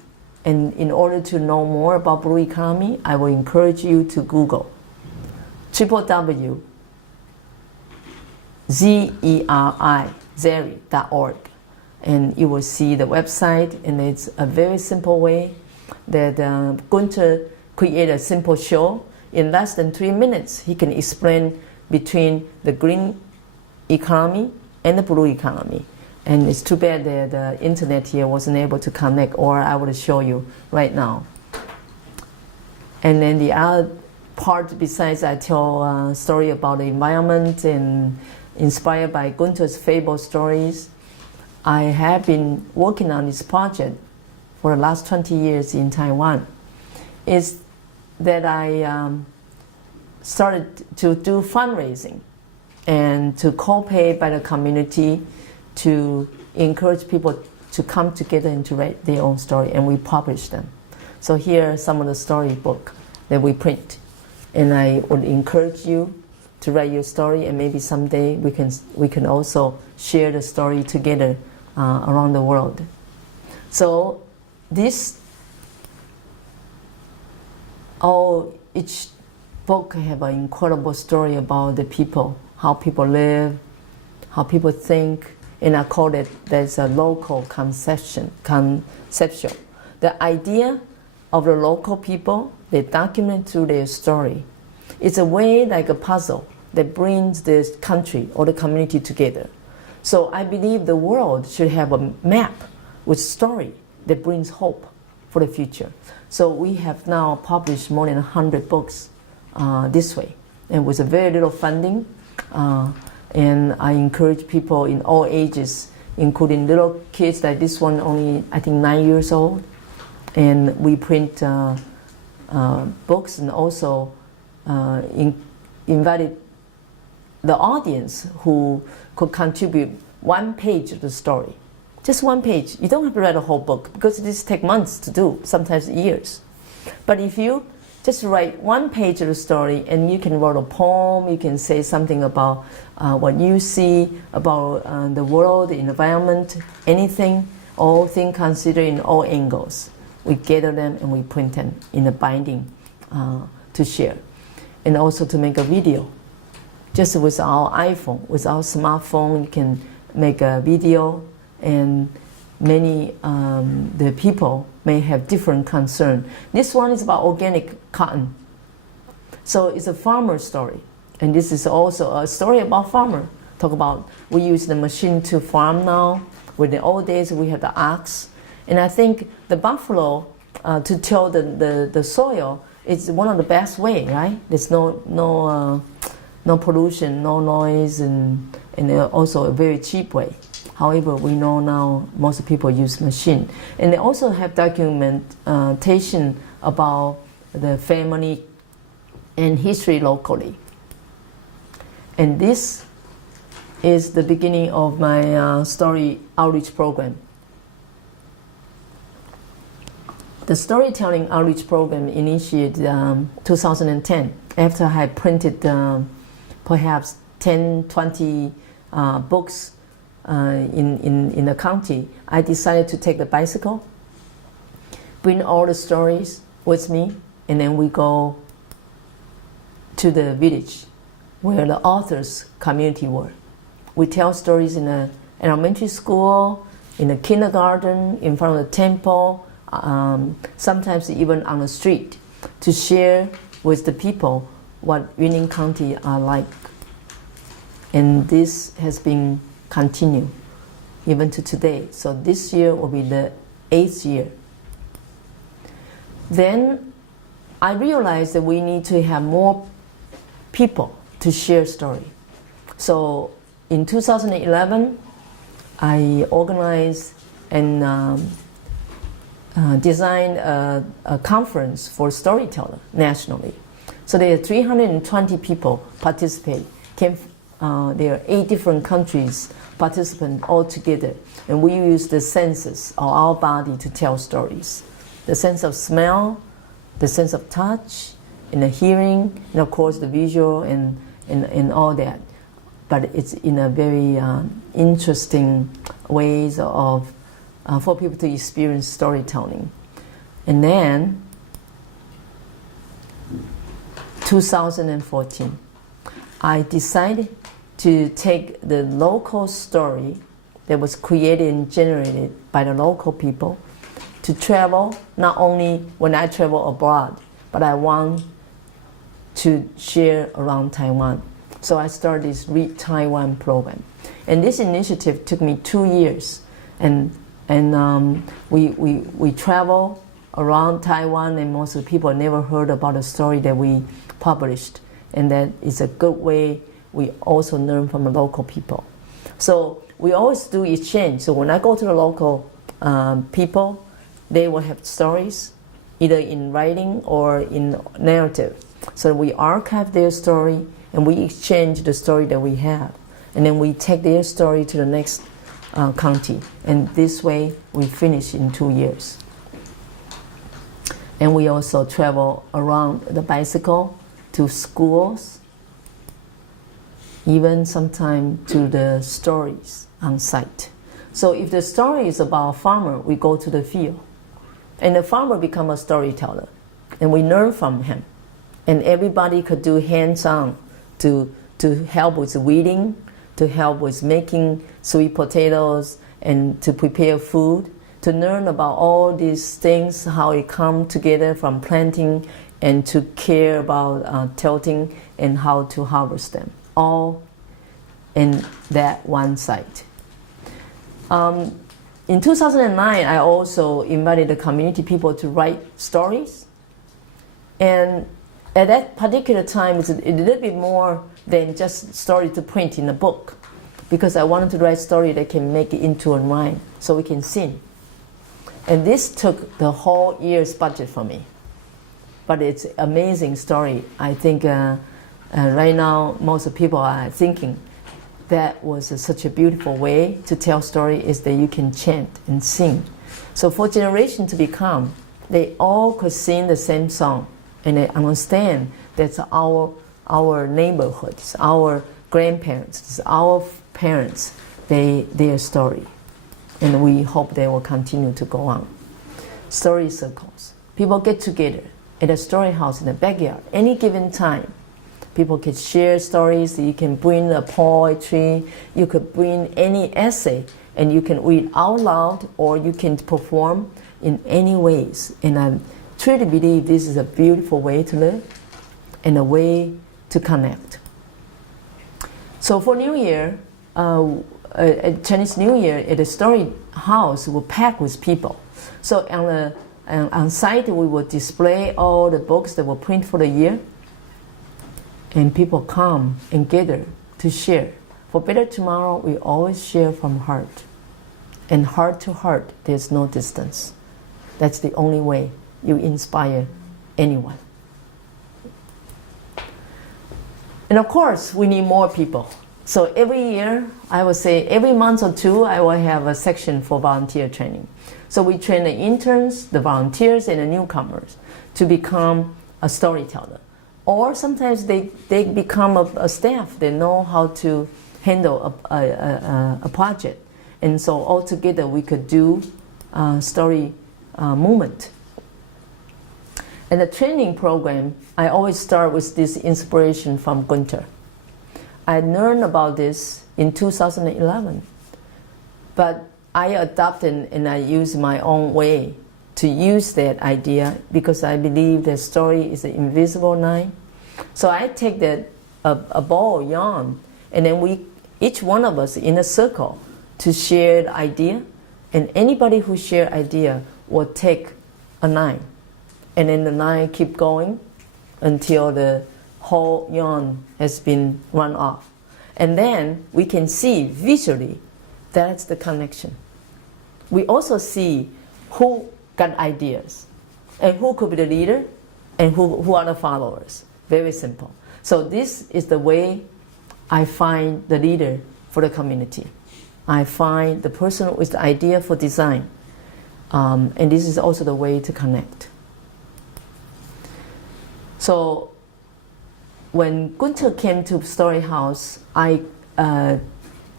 And in order to know more about blue economy, I will encourage you to Google www.zeri.org, and you will see the website, and it's a very simple way that Gunter created a simple show. In less than 3 minutes, he can explain between the green economy and the blue economy. And it's too bad that the internet here wasn't able to connect, or I would show you right now. And then the other part, besides I tell a story about the environment and inspired by Gunter's fable stories, I have been working on this project for the last 20 years in Taiwan. Is that I started to do fundraising and to co-pay by the community to encourage people to come together and to write their own story, and we publish them. So here are some of the storybook that we print, and I would encourage you to write your story, and maybe someday we can also share the story together around the world. So this each book have an incredible story about the people, how people live, how people think. And I call it, there's a local conception. The idea of the local people. They document through their story. It's a way like a puzzle that brings this country or the community together. So I believe the world should have a map with story that brings hope for the future. So we have now published more than 100 books this way, and with a very little funding. And I encourage people in all ages, including little kids like this one, only I think 9 years old. And we print books, and also invited the audience who could contribute one page of the story. Just one page. You don't have to write a whole book, because this takes months to do, sometimes years. But if you just write one page of the story, and you can write a poem, you can say something about what you see, about the world, the environment, anything, all things considered in all angles. We gather them and we print them in a binding to share. And also to make a video. Just with our iPhone, with our smartphone, you can make a video, and many the people may have different concern. This one is about organic cotton. So it's a farmer story. And this is also a story about farmer. Talk about, we use the machine to farm now. With the old days, we had the ox. And I think the buffalo, to till the soil, is one of the best way, right? There's no pollution, no noise, and also a very cheap way. However, we know now most people use machine. And they also have documentation about the family and history locally. And this is the beginning of my story outreach program. The storytelling outreach program initiated 2010, after I had printed perhaps 10, 20 books in the county. I decided to take the bicycle, bring all the stories with me, and then we go to the village where the authors' community were. We tell stories in an elementary school, in a kindergarten, in front of the temple, sometimes even on the street, to share with the people what Yunlin County are like. And this has been continued even to today. So this year will be the 8th year. Then I realized that we need to have more people to share story. So in 2011, I organized and designed a conference for storyteller nationally. So there are 320 people participate. There are 8 different countries participants all together, and we use the senses of our body to tell stories. The sense of smell, the sense of touch, and the hearing, and of course the visual and all that. But it's in a very interesting ways of for people to experience storytelling. And then 2014, I decided to take the local story that was created and generated by the local people to travel, not only when I travel abroad, but I want to share around Taiwan. So I started this Read Taiwan program. And this initiative took me 2 years. And we travel around Taiwan, and most of the people never heard about the story that we published. And that is a good way we also learn from the local people. So we always do exchange. So when I go to the local people, they will have stories, either in writing or in narrative. So we archive their story, and we exchange the story that we have. And then we take their story to the next county. And this way, we finish in 2 years. And we also travel around the bicycle to schools, even sometimes to the stories on site. So if the story is about a farmer, we go to the field. And the farmer becomes a storyteller. And we learn from him. And everybody could do hands-on to help with weeding, to help with making sweet potatoes, and to prepare food. to learn about all these things, how it come together from planting and to care about tilting and how to harvest them, all in that one site. In 2009, I also invited the community people to write stories. And at that particular time, it's a little bit more than just story to print in a book, because I wanted to write a story that can make it into a rhyme so we can sing. And this took the whole year's budget for me. But it's an amazing story. I think right now most people are thinking that was such a beautiful way to tell story, is that you can chant and sing. So for generations to become, they all could sing the same song, and they understand that's our neighborhoods, our grandparents, our parents, their story. And we hope they will continue to go on. Story circles. People get together at a story house in the backyard, any given time. People can share stories. You can bring a poetry. You could bring any essay, and you can read out loud, or you can perform in any ways. And I truly believe this is a beautiful way to live and a way to connect. So for New Year, Chinese New Year at the story house will pack with people. So on site, we will display all the books that were printed for the year. And people come and gather to share. For Better Tomorrow, we always share from heart. And heart to heart, there's no distance. That's the only way you inspire anyone. And of course, we need more people. So every year, I would say every month or two, I will have a section for volunteer training. So we train the interns, the volunteers, and the newcomers to become a storyteller. Or sometimes they become a staff. They know how to handle a project. And so all together we could do story movement. And the training program, I always start with this inspiration from Gunter. I learned about this in 2011. But I adopted and I use my own way to use that idea, because I believe that story is an invisible line. So I take a ball of yarn, and then each one of us in a circle to share the idea, and anybody who share idea will take a line, and then the line keep going until the whole yarn has been run off. And then we can see visually that's the connection. We also see who got ideas, and who could be the leader, and who are the followers. Very simple. So this is the way I find the leader for the community. I find the person with the idea for design. And this is also the way to connect. So when Gunter came to Storyhouse, I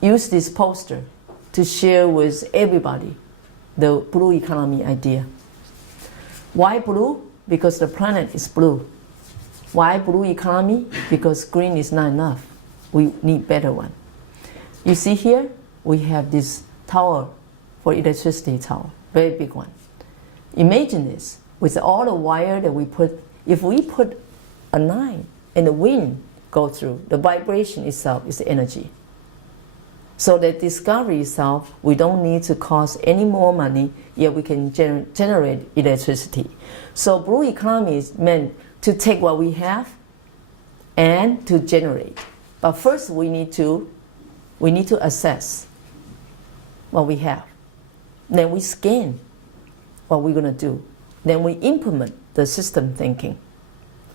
used this poster to share with everybody the blue economy idea. Why blue? Because the planet is blue. Why blue economy? Because green is not enough. We need better one. You see here, we have this tower for electricity tower, very big one. Imagine this, with all the wire that we put, if we put a line and the wind go through, the vibration itself is energy. So the discovery itself, we don't need to cost any more money, yet we can generate electricity. So blue economy is meant to take what we have and to generate. But first we need to assess what we have. Then we scan what we're going to do. Then we implement the system thinking.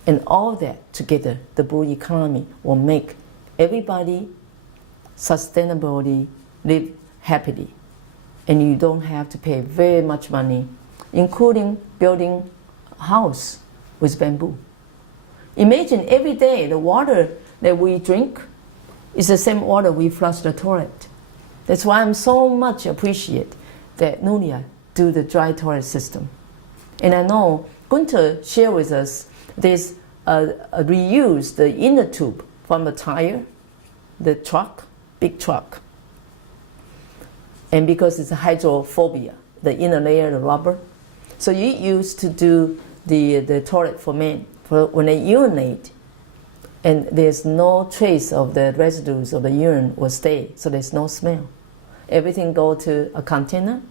And all that together, the blue economy will make everybody sustainably live happily. And you don't have to pay very much money, including building a house with bamboo. Imagine every day the water that we drink is the same water we flush the toilet. That's why I'm so much appreciate that Nulia do the dry toilet system. And I know Gunter shared with us there's a reuse the inner tube from the tire, the truck, big truck. And because it's a hydrophobia, the inner layer, the rubber. So you used to do the toilet for men. For when they urinate, and there's no trace of the residues of the urine will stay, so there's no smell. Everything go to a container,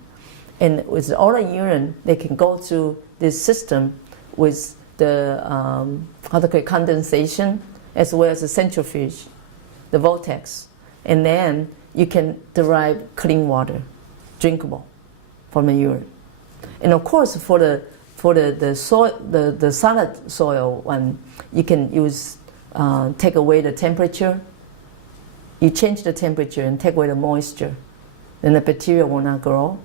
and with all the urine, they can go through this system with the condensation as well as the centrifuge, the vortex, and then you can derive clean water, drinkable, from the urine. And of course, for the soil, the solid soil one, you can use take away the temperature. You change the temperature and take away the moisture, then the bacteria will not grow.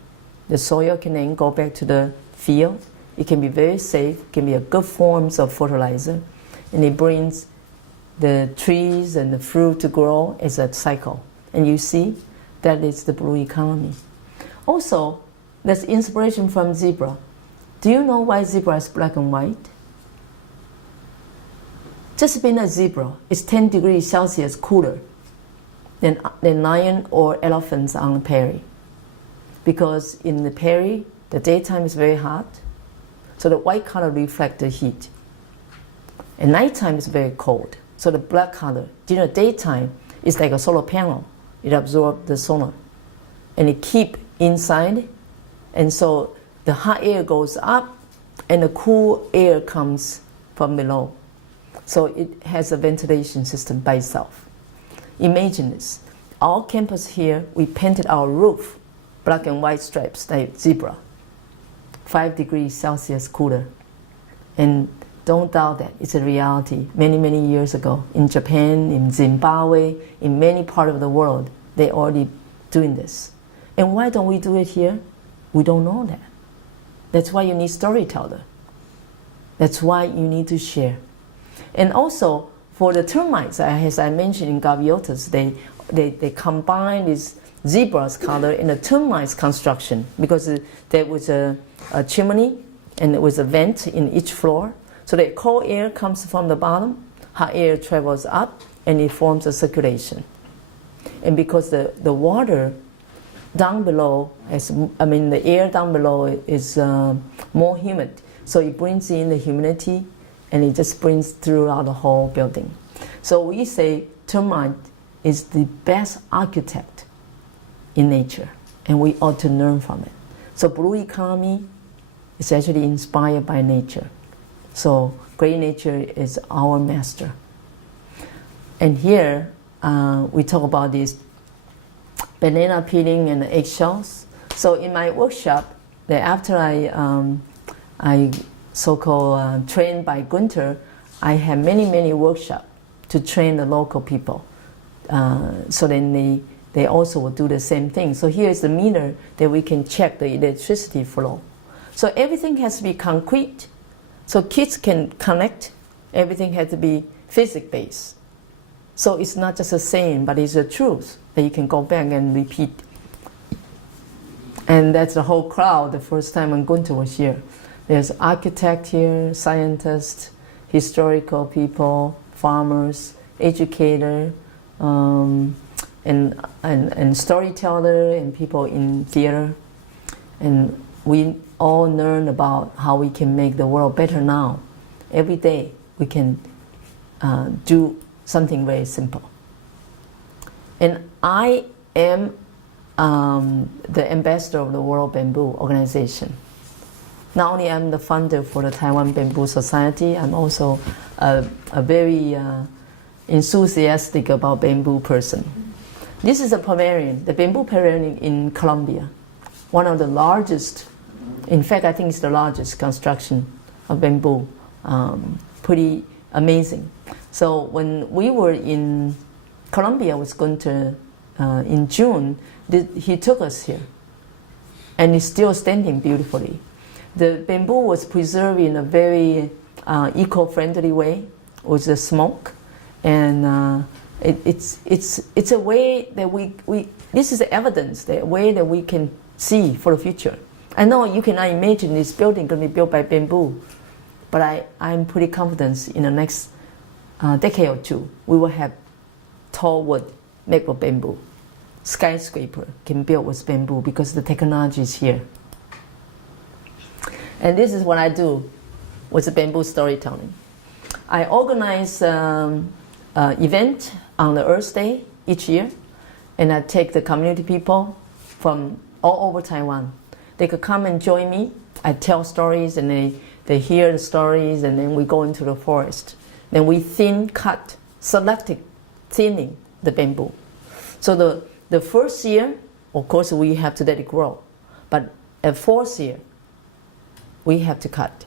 The soil can then go back to the field. It can be very safe, can be a good forms of fertilizer, and it brings the trees and the fruit to grow as a cycle. And you see, that is the blue economy. Also, there's inspiration from zebra. Do you know why zebra is black and white? Just being a zebra is 10 degrees Celsius cooler than lion or elephants on the prairie. Because in the prairie, the daytime is very hot, so the white color reflects the heat. And nighttime is very cold, so the black color, during the daytime, is like a solar panel. It absorbs the solar, and it keep inside, and so the hot air goes up, and the cool air comes from below. So it has a ventilation system by itself. Imagine this. Our campus here, we painted our roof black and white stripes like zebra. 5 degrees Celsius cooler. And don't doubt that, it's a reality. Many, many years ago, in Japan, in Zimbabwe, in many parts of the world, they're already doing this. And why don't we do it here? We don't know that. That's why you need storyteller. That's why you need to share. And also, for the termites, as I mentioned in Gaviotas, they combine this zebra's color in a termites construction, because there was a chimney and there was a vent in each floor. So the cold air comes from the bottom, hot air travels up, and it forms a circulation. And because the water down below, the air down below is more humid, so it brings in the humidity, and it just brings throughout the whole building. So we say termite is the best architect in nature, and we ought to learn from it. So blue economy is actually inspired by nature. So great nature is our master. And here we talk about this banana peeling and eggshells. So in my workshop, after I so-called trained by Gunter, I have many workshops to train the local people. So then they also will do the same thing. So here is the meter that we can check the electricity flow. So everything has to be concrete, so kids can connect. Everything has to be physics-based. So it's not just a saying, but it's a truth that you can go back and repeat. And that's the whole crowd the first time when Gunter was here. There's architect here, scientists, historical people, farmers, educator, and storyteller, and people in theater. And we all learn about how we can make the world better now. Every day we can do something very simple. And I am the ambassador of the World Bamboo Organization. Not only am the founder for the Taiwan Bamboo Society, I'm also a very enthusiastic about bamboo person. This is a pavilion, the bamboo pavilion in Colombia, one of the largest. In fact, I think it's the largest construction of bamboo. Pretty amazing. So when we were in Colombia with Gunter in June, he took us here, and it's still standing beautifully. The bamboo was preserved in a very eco-friendly way with the smoke, and it's a way that we this is the evidence, the way that we can see for the future. I know you cannot imagine this building going to be built by bamboo, but I'm pretty confident in the next decade or two we will have tall wood made of bamboo. Skyscraper can build with bamboo because the technology is here. And this is what I do with the bamboo storytelling. I organize event on the Earth Day each year, and I take the community people from all over Taiwan. They could come and join me. I tell stories, and they hear the stories, and then we go into the forest. Then we thinning the bamboo. So the first year, of course, we have to let it grow. But at fourth year, we have to cut.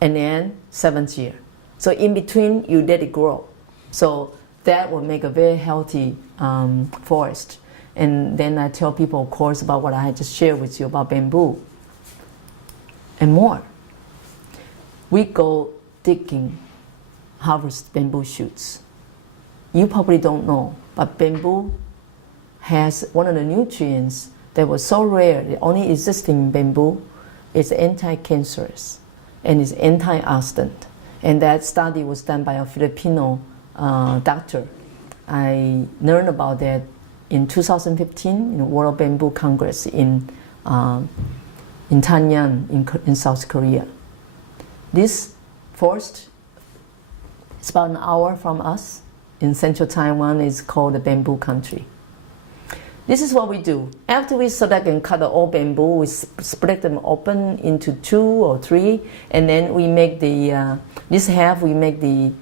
And then seventh year. So in between, you let it grow. So that will make a very healthy forest. And then I tell people, of course, about what I had just shared with you about bamboo and more. We go digging, harvest bamboo shoots. You probably don't know, but bamboo has one of the nutrients that was so rare, it only existing in bamboo, is anti-cancerous and is antioxidant. And that study was done by a Filipino doctor. I learned about that in 2015 in the World Bamboo Congress in Taiwan in South Korea. This forest is about an hour from us. In central Taiwan, it's called the bamboo country. This is what we do. After we select and cut the old bamboo, we split them open into 2 or 3, and then we make this half we make the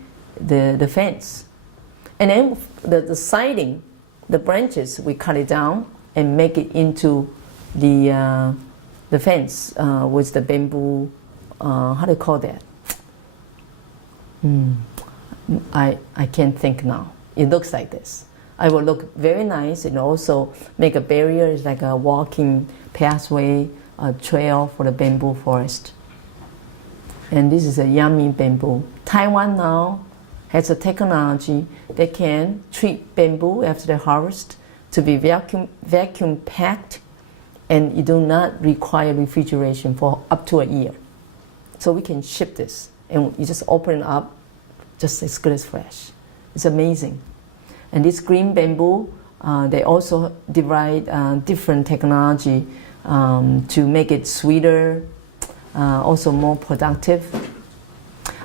fence. And then the siding, the branches, we cut it down and make it into the fence with the bamboo. How do you call that? I can't think now. It looks like this. It will look very nice and also make a barrier. It's like a walking pathway, a trail for the bamboo forest. And this is a yummy bamboo. Taiwan now has a technology that can treat bamboo after the harvest to be vacuum packed, and you do not require refrigeration for up to a year. So we can ship this, and you just open it up, just as good as fresh. It's amazing. And this green bamboo, they also divide different technology to make it sweeter, also more productive.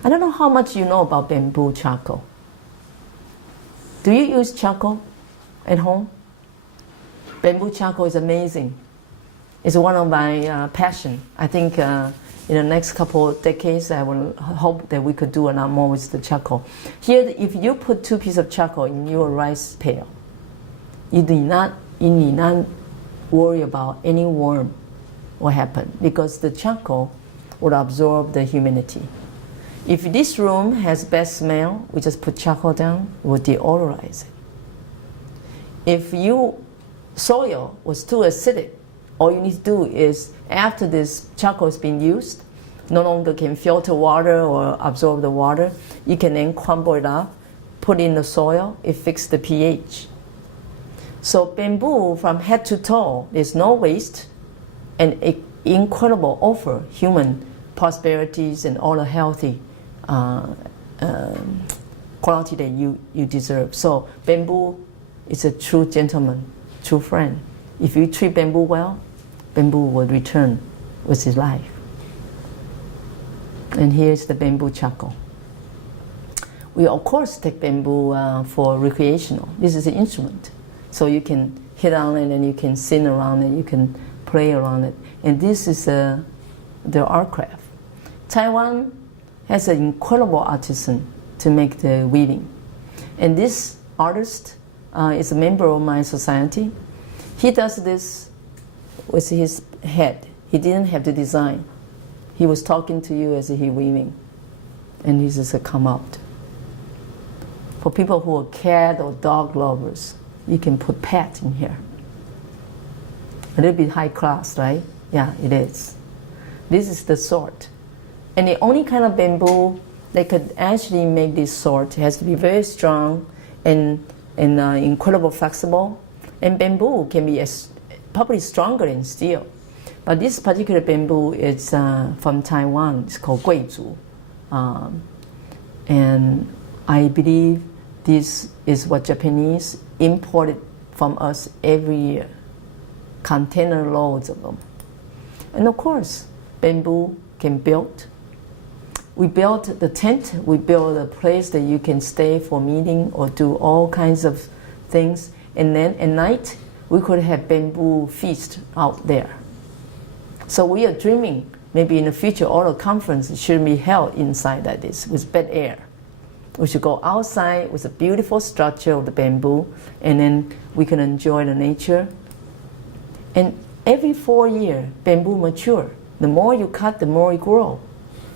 I don't know how much you know about bamboo charcoal. Do you use charcoal at home? Bamboo charcoal is amazing. It's one of my passion. I think in the next couple of decades, I will hope that we could do a lot more with the charcoal. Here, if you put 2 pieces of charcoal in your rice pail, you need not worry about any worm will happen, because the charcoal will absorb the humidity. If this room has bad smell, we just put charcoal down, we'll deodorize it. If your soil was too acidic, all you need to do is, after this charcoal has been used, no longer can filter water or absorb the water, you can then crumble it up, put in the soil, it fixes the pH. So bamboo from head to toe, there's no waste, and incredible offer human prosperities and all the healthy quality that you deserve. So bamboo is a true gentleman, true friend. If you treat bamboo well, bamboo will return with his life. And here's the bamboo charcoal. We of course take bamboo for recreational. This is an instrument, so you can hit on it and you can sing around it, you can play around it. And this is the art craft. Taiwan has an incredible artisan to make the weaving. And this artist is a member of my society. He does this with his head. He didn't have to design. He was talking to you as he weaving. And he just come out. For people who are cat or dog lovers, you can put pet in here. A little bit high class, right? Yeah, it is. This is the sort. And the only kind of bamboo that could actually make this sort has to be very strong and incredible flexible. And bamboo can be probably stronger than steel. But this particular bamboo is from Taiwan. It's called guizhu. And I believe this is what Japanese imported from us every year. Container loads of them. And of course, bamboo can build. We built the tent, we built a place that you can stay for meeting or do all kinds of things. And then at night, we could have bamboo feast out there. So we are dreaming, maybe in the future, all the conferences should be held inside like this, with bed air. We should go outside with a beautiful structure of the bamboo, and then we can enjoy the nature. And every 4 years, bamboo mature. The more you cut, the more it grows.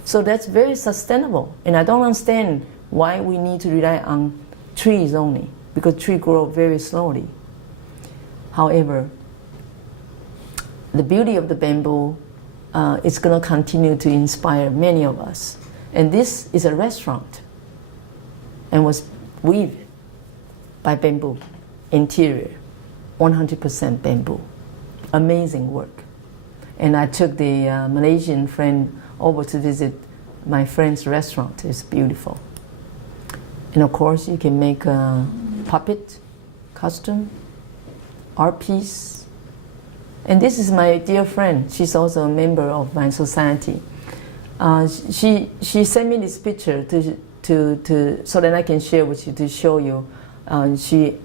So that's very sustainable. And I don't understand why we need to rely on trees only, because trees grow very slowly. However, the beauty of the bamboo is going to continue to inspire many of us. And this is a restaurant and was weaved by bamboo, interior, 100% bamboo. Amazing work. And I took the Malaysian friend over to visit my friend's restaurant. It's beautiful. And of course, you can make a puppet, costume, art piece. And this is my dear friend. She's also a member of my society. She sent me this picture so that I can share with you, to show you.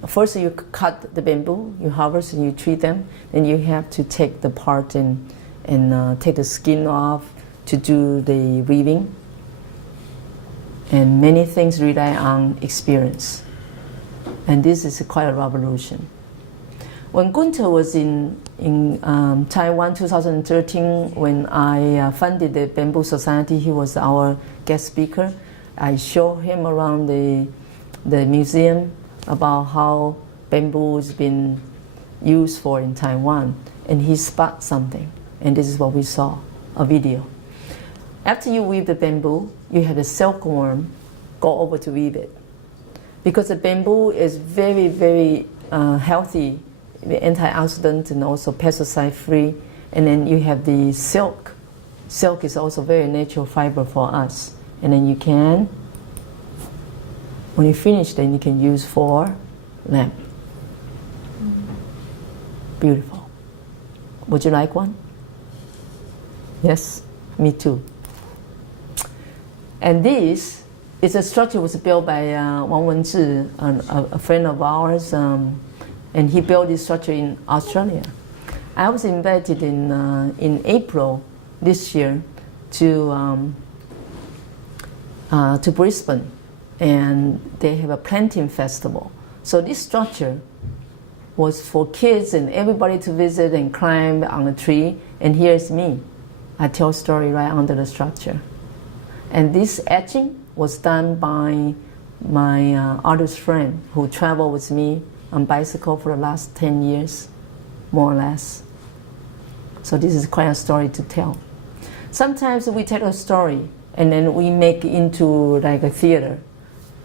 First you cut the bamboo, you harvest and you treat them. Then you have to take the part and take the skin off to do the weaving. And many things rely on experience. And this is quite a revolution. When Gunter was in Taiwan 2013, when I funded the Bamboo Society, he was our guest speaker. I showed him around the museum about how bamboo has been used for in Taiwan. And he spotted something. And this is what we saw, a video. After you weave the bamboo, you have a silkworm go over to weave it. Because the bamboo is very, very healthy, antioxidant and also pesticide free. And then you have the silk. Silk is also very natural fiber for us. And then you can, when you finish, then you can use for lamp. Beautiful. Would you like one? Yes, me too. And this is a structure was built by Wang Wenzhi, a friend of ours, and he built this structure in Australia. I was invited in April this year to Brisbane, and they have a planting festival. So this structure was for kids and everybody to visit and climb on a tree. And here's me. I tell story right under the structure. And this etching was done by my artist friend who traveled with me on bicycle for the last 10 years, more or less. So this is quite a story to tell. Sometimes we take a story and then we make it into like a theater.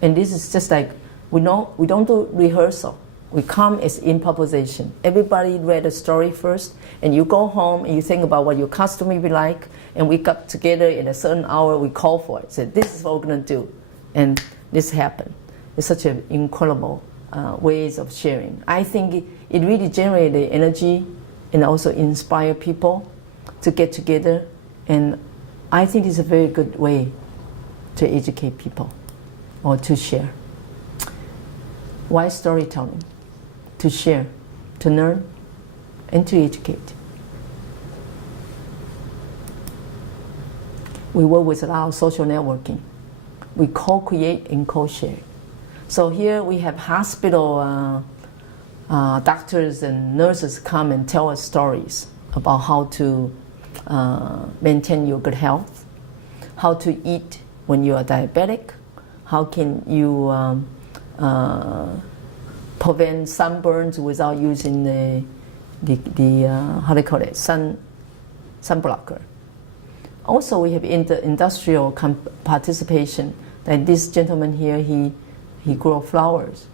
And this is just like, we don't do rehearsal. We come as improvisation. Everybody read a story first, and you go home and you think about what your costume will be like, and we got together in a certain hour, we call for it. Said, this is what we're gonna do. And this happened. It's such an incredible ways of sharing. I think it really generated energy and also inspire people to get together. And I think it's a very good way to educate people or to share. Why storytelling? To share, to learn, and to educate. We work with a lot of social networking. We co-create and co-share. So here we have hospital doctors and nurses come and tell us stories about how to maintain your good health, how to eat when you are diabetic, how can you prevent sunburns without using the how do you call it, sun blocker. Also, we have industrial participation. Like this gentleman here, he grows flowers,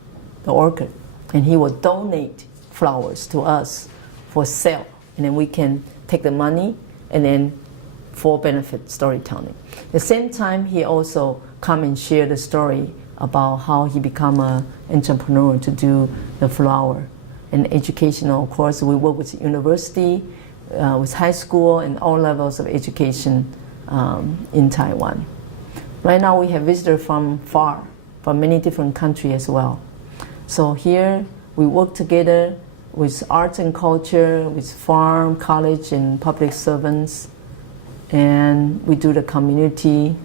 the orchid, and he will donate flowers to us for sale, and then we can take the money and then for benefit storytelling. At the same time, he also come and share the story about how he become an entrepreneur to do the flower. And educational, of course, we work with the university. with high school and all levels of education in Taiwan. Right now we have visitors from many different countries as well. So here we work together with arts and culture, with farm, college, and public servants, and we do the community.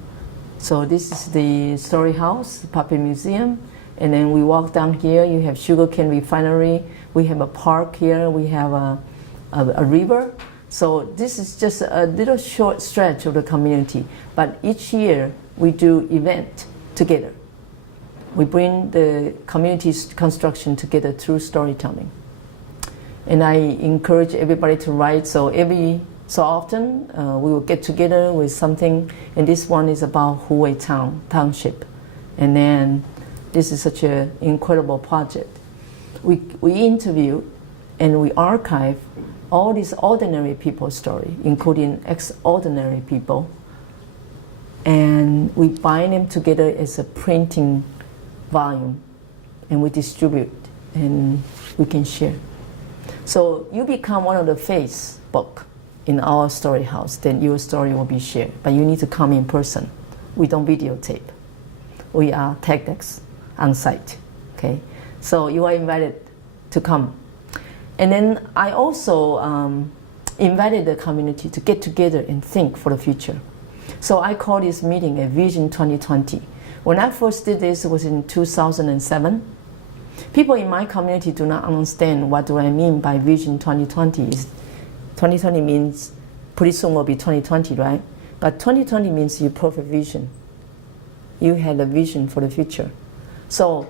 So this is the Storyhouse, the puppet museum, and then we walk down here, you have sugarcane refinery, we have a park here, we have a river. So this is just a little short stretch of the community, but each year we do event together. We bring the community's construction together through storytelling. And I encourage everybody to write, so every so often we will get together with something, and this one is about Huwei Township. And then this is such an incredible project. We interview and we archive all these ordinary people's story, including extraordinary people, and we bind them together as a printing volume, and we distribute, and we can share. So you become one of the face book in our story house, then your story will be shared. But you need to come in person. We don't videotape. We are TEDx on site. Okay, so you are invited to come. And then I also invited the community to get together and think for the future. So I call this meeting a Vision 2020. When I first did this, it was in 2007. People in my community do not understand what do I mean by Vision 2020. 2020 means pretty soon will be 2020, right? But 2020 means your perfect vision. You had a vision for the future. So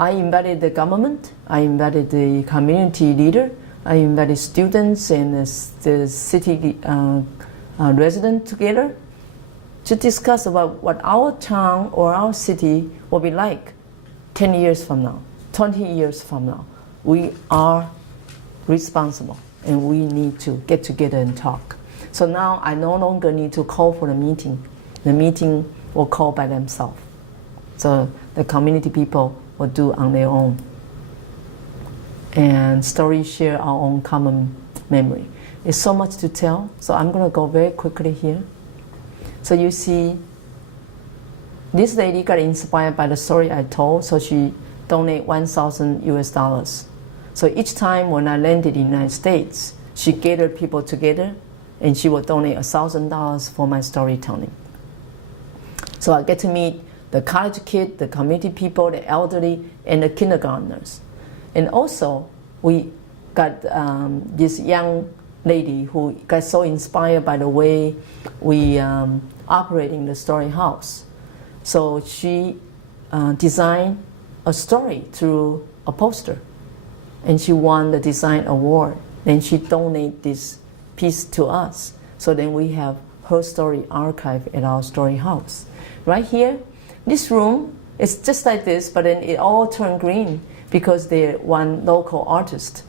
I invited the government, I invited the community leader, I invited students and the city residents together to discuss about what our town or our city will be like 10 years from now, 20 years from now. We are responsible and we need to get together and talk. So now I no longer need to call for the meeting. The meeting will call by themselves. So the community people will do on their own. And stories share our own common memory. There's so much to tell, so I'm going to go very quickly here. So you see, this lady got inspired by the story I told, so she donated 1,000 US dollars. So each time when I landed in the United States, she gathered people together and she would donate $1,000 for my storytelling. So I get to meet the college kid, the community people, the elderly, and the kindergartners. And also, we got this young lady who got so inspired by the way we operating the Storyhouse. So she designed a story through a poster, and she won the design award. Then she donated this piece to us. So then we have her story archived at our Storyhouse. Right here, this room is just like this, but then it all turned green because they're one local artist.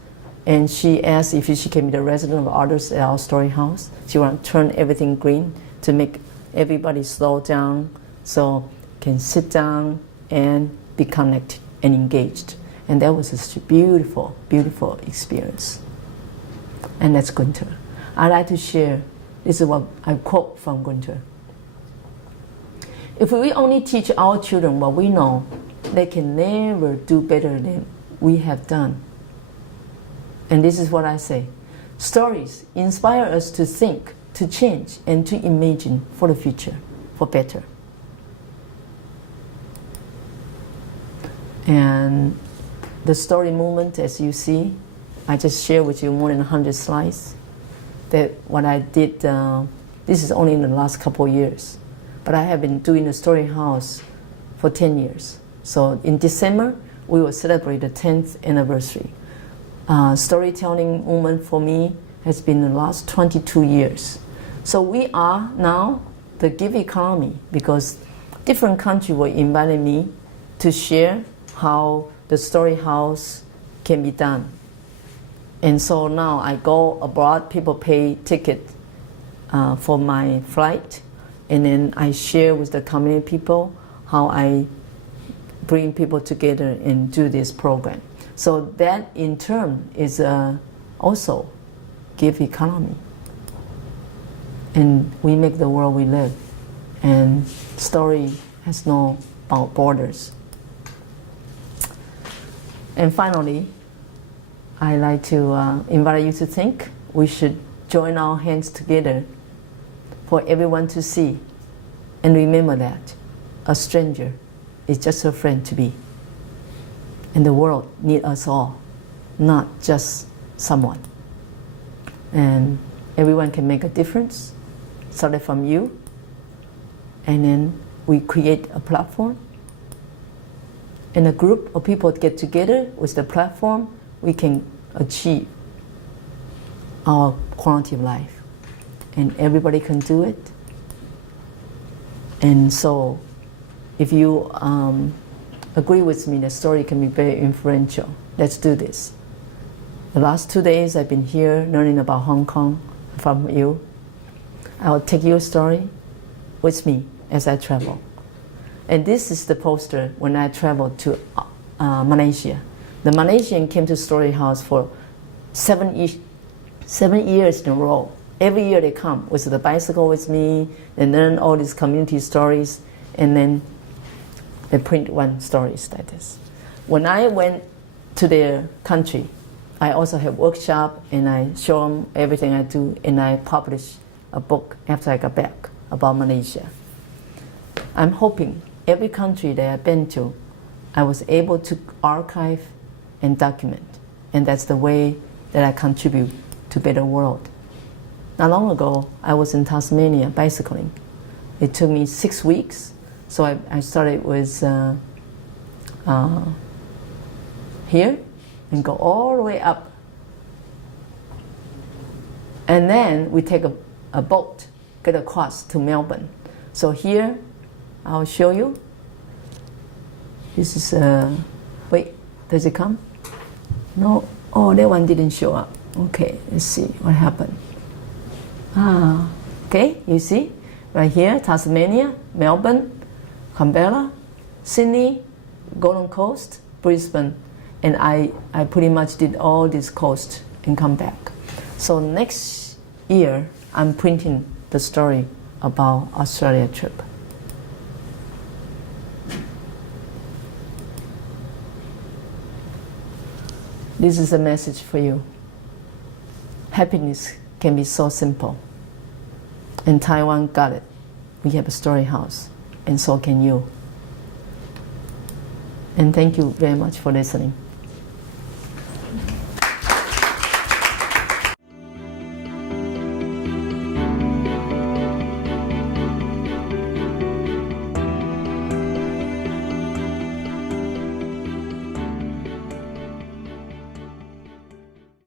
And she asked if she can be the resident of artists at our Storyhouse. She want to turn everything green to make everybody slow down so can sit down and be connected and engaged. And that was a beautiful, beautiful experience. And that's Gunter. I'd like to share, this is what I quote from Gunter. If we only teach our children what we know, they can never do better than we have done. And this is what I say. Stories inspire us to think, to change, and to imagine for the future, for better. And the story movement, as you see, I just shared with you more than 100 slides. That what I did, this is only in the last couple of years, but I have been doing the Storyhouse for 10 years. So in December, we will celebrate the 10th anniversary. Storytelling movement for me has been the last 22 years. So we are now the gig economy because different countries were inviting me to share how the Storyhouse can be done. And so now I go abroad, people pay ticket for my flight, and then I share with the community people how I bring people together and do this program. So that in turn is also give economy. And we make the world we live. And story has no borders. And finally, I like to invite you to think we should join our hands together for everyone to see. And remember that a stranger is just a friend to be. And the world needs us all, not just someone. And everyone can make a difference, started from you. And then we create a platform. And a group of people get together with the platform, we can achieve our quality of life. And everybody can do it. And so, if you agree with me, the story can be very influential. Let's do this. The last 2 days I've been here learning about Hong Kong from you. I will take your story with me as I travel. And this is the poster when I traveled to Malaysia. The Malaysian came to Storyhouse for 7 years in a row. Every year they come with the bicycle with me and learn all these community stories, and then they print one story like this. When I went to their country, I also have workshop and I show them everything I do, and I publish a book after I got back about Malaysia. I'm hoping every country that I've been to, I was able to archive and document, and that's the way that I contribute to better world. Not long ago, I was in Tasmania bicycling. It took me 6 weeks, so I started with here and go all the way up. And then we take a boat, get across to Melbourne. So here, I'll show you. This is, wait, does it come? No, oh, that one didn't show up. Okay, let's see what happened. Okay, you see, right here, Tasmania, Melbourne, Canberra, Sydney, Gold Coast, Brisbane, and I pretty much did all this coast and come back. So next year, I'm printing the story about Australia trip. This is a message for you. Happiness can be so simple. And Taiwan got it. We have a Storyhouse, and so can you. And thank you very much for listening.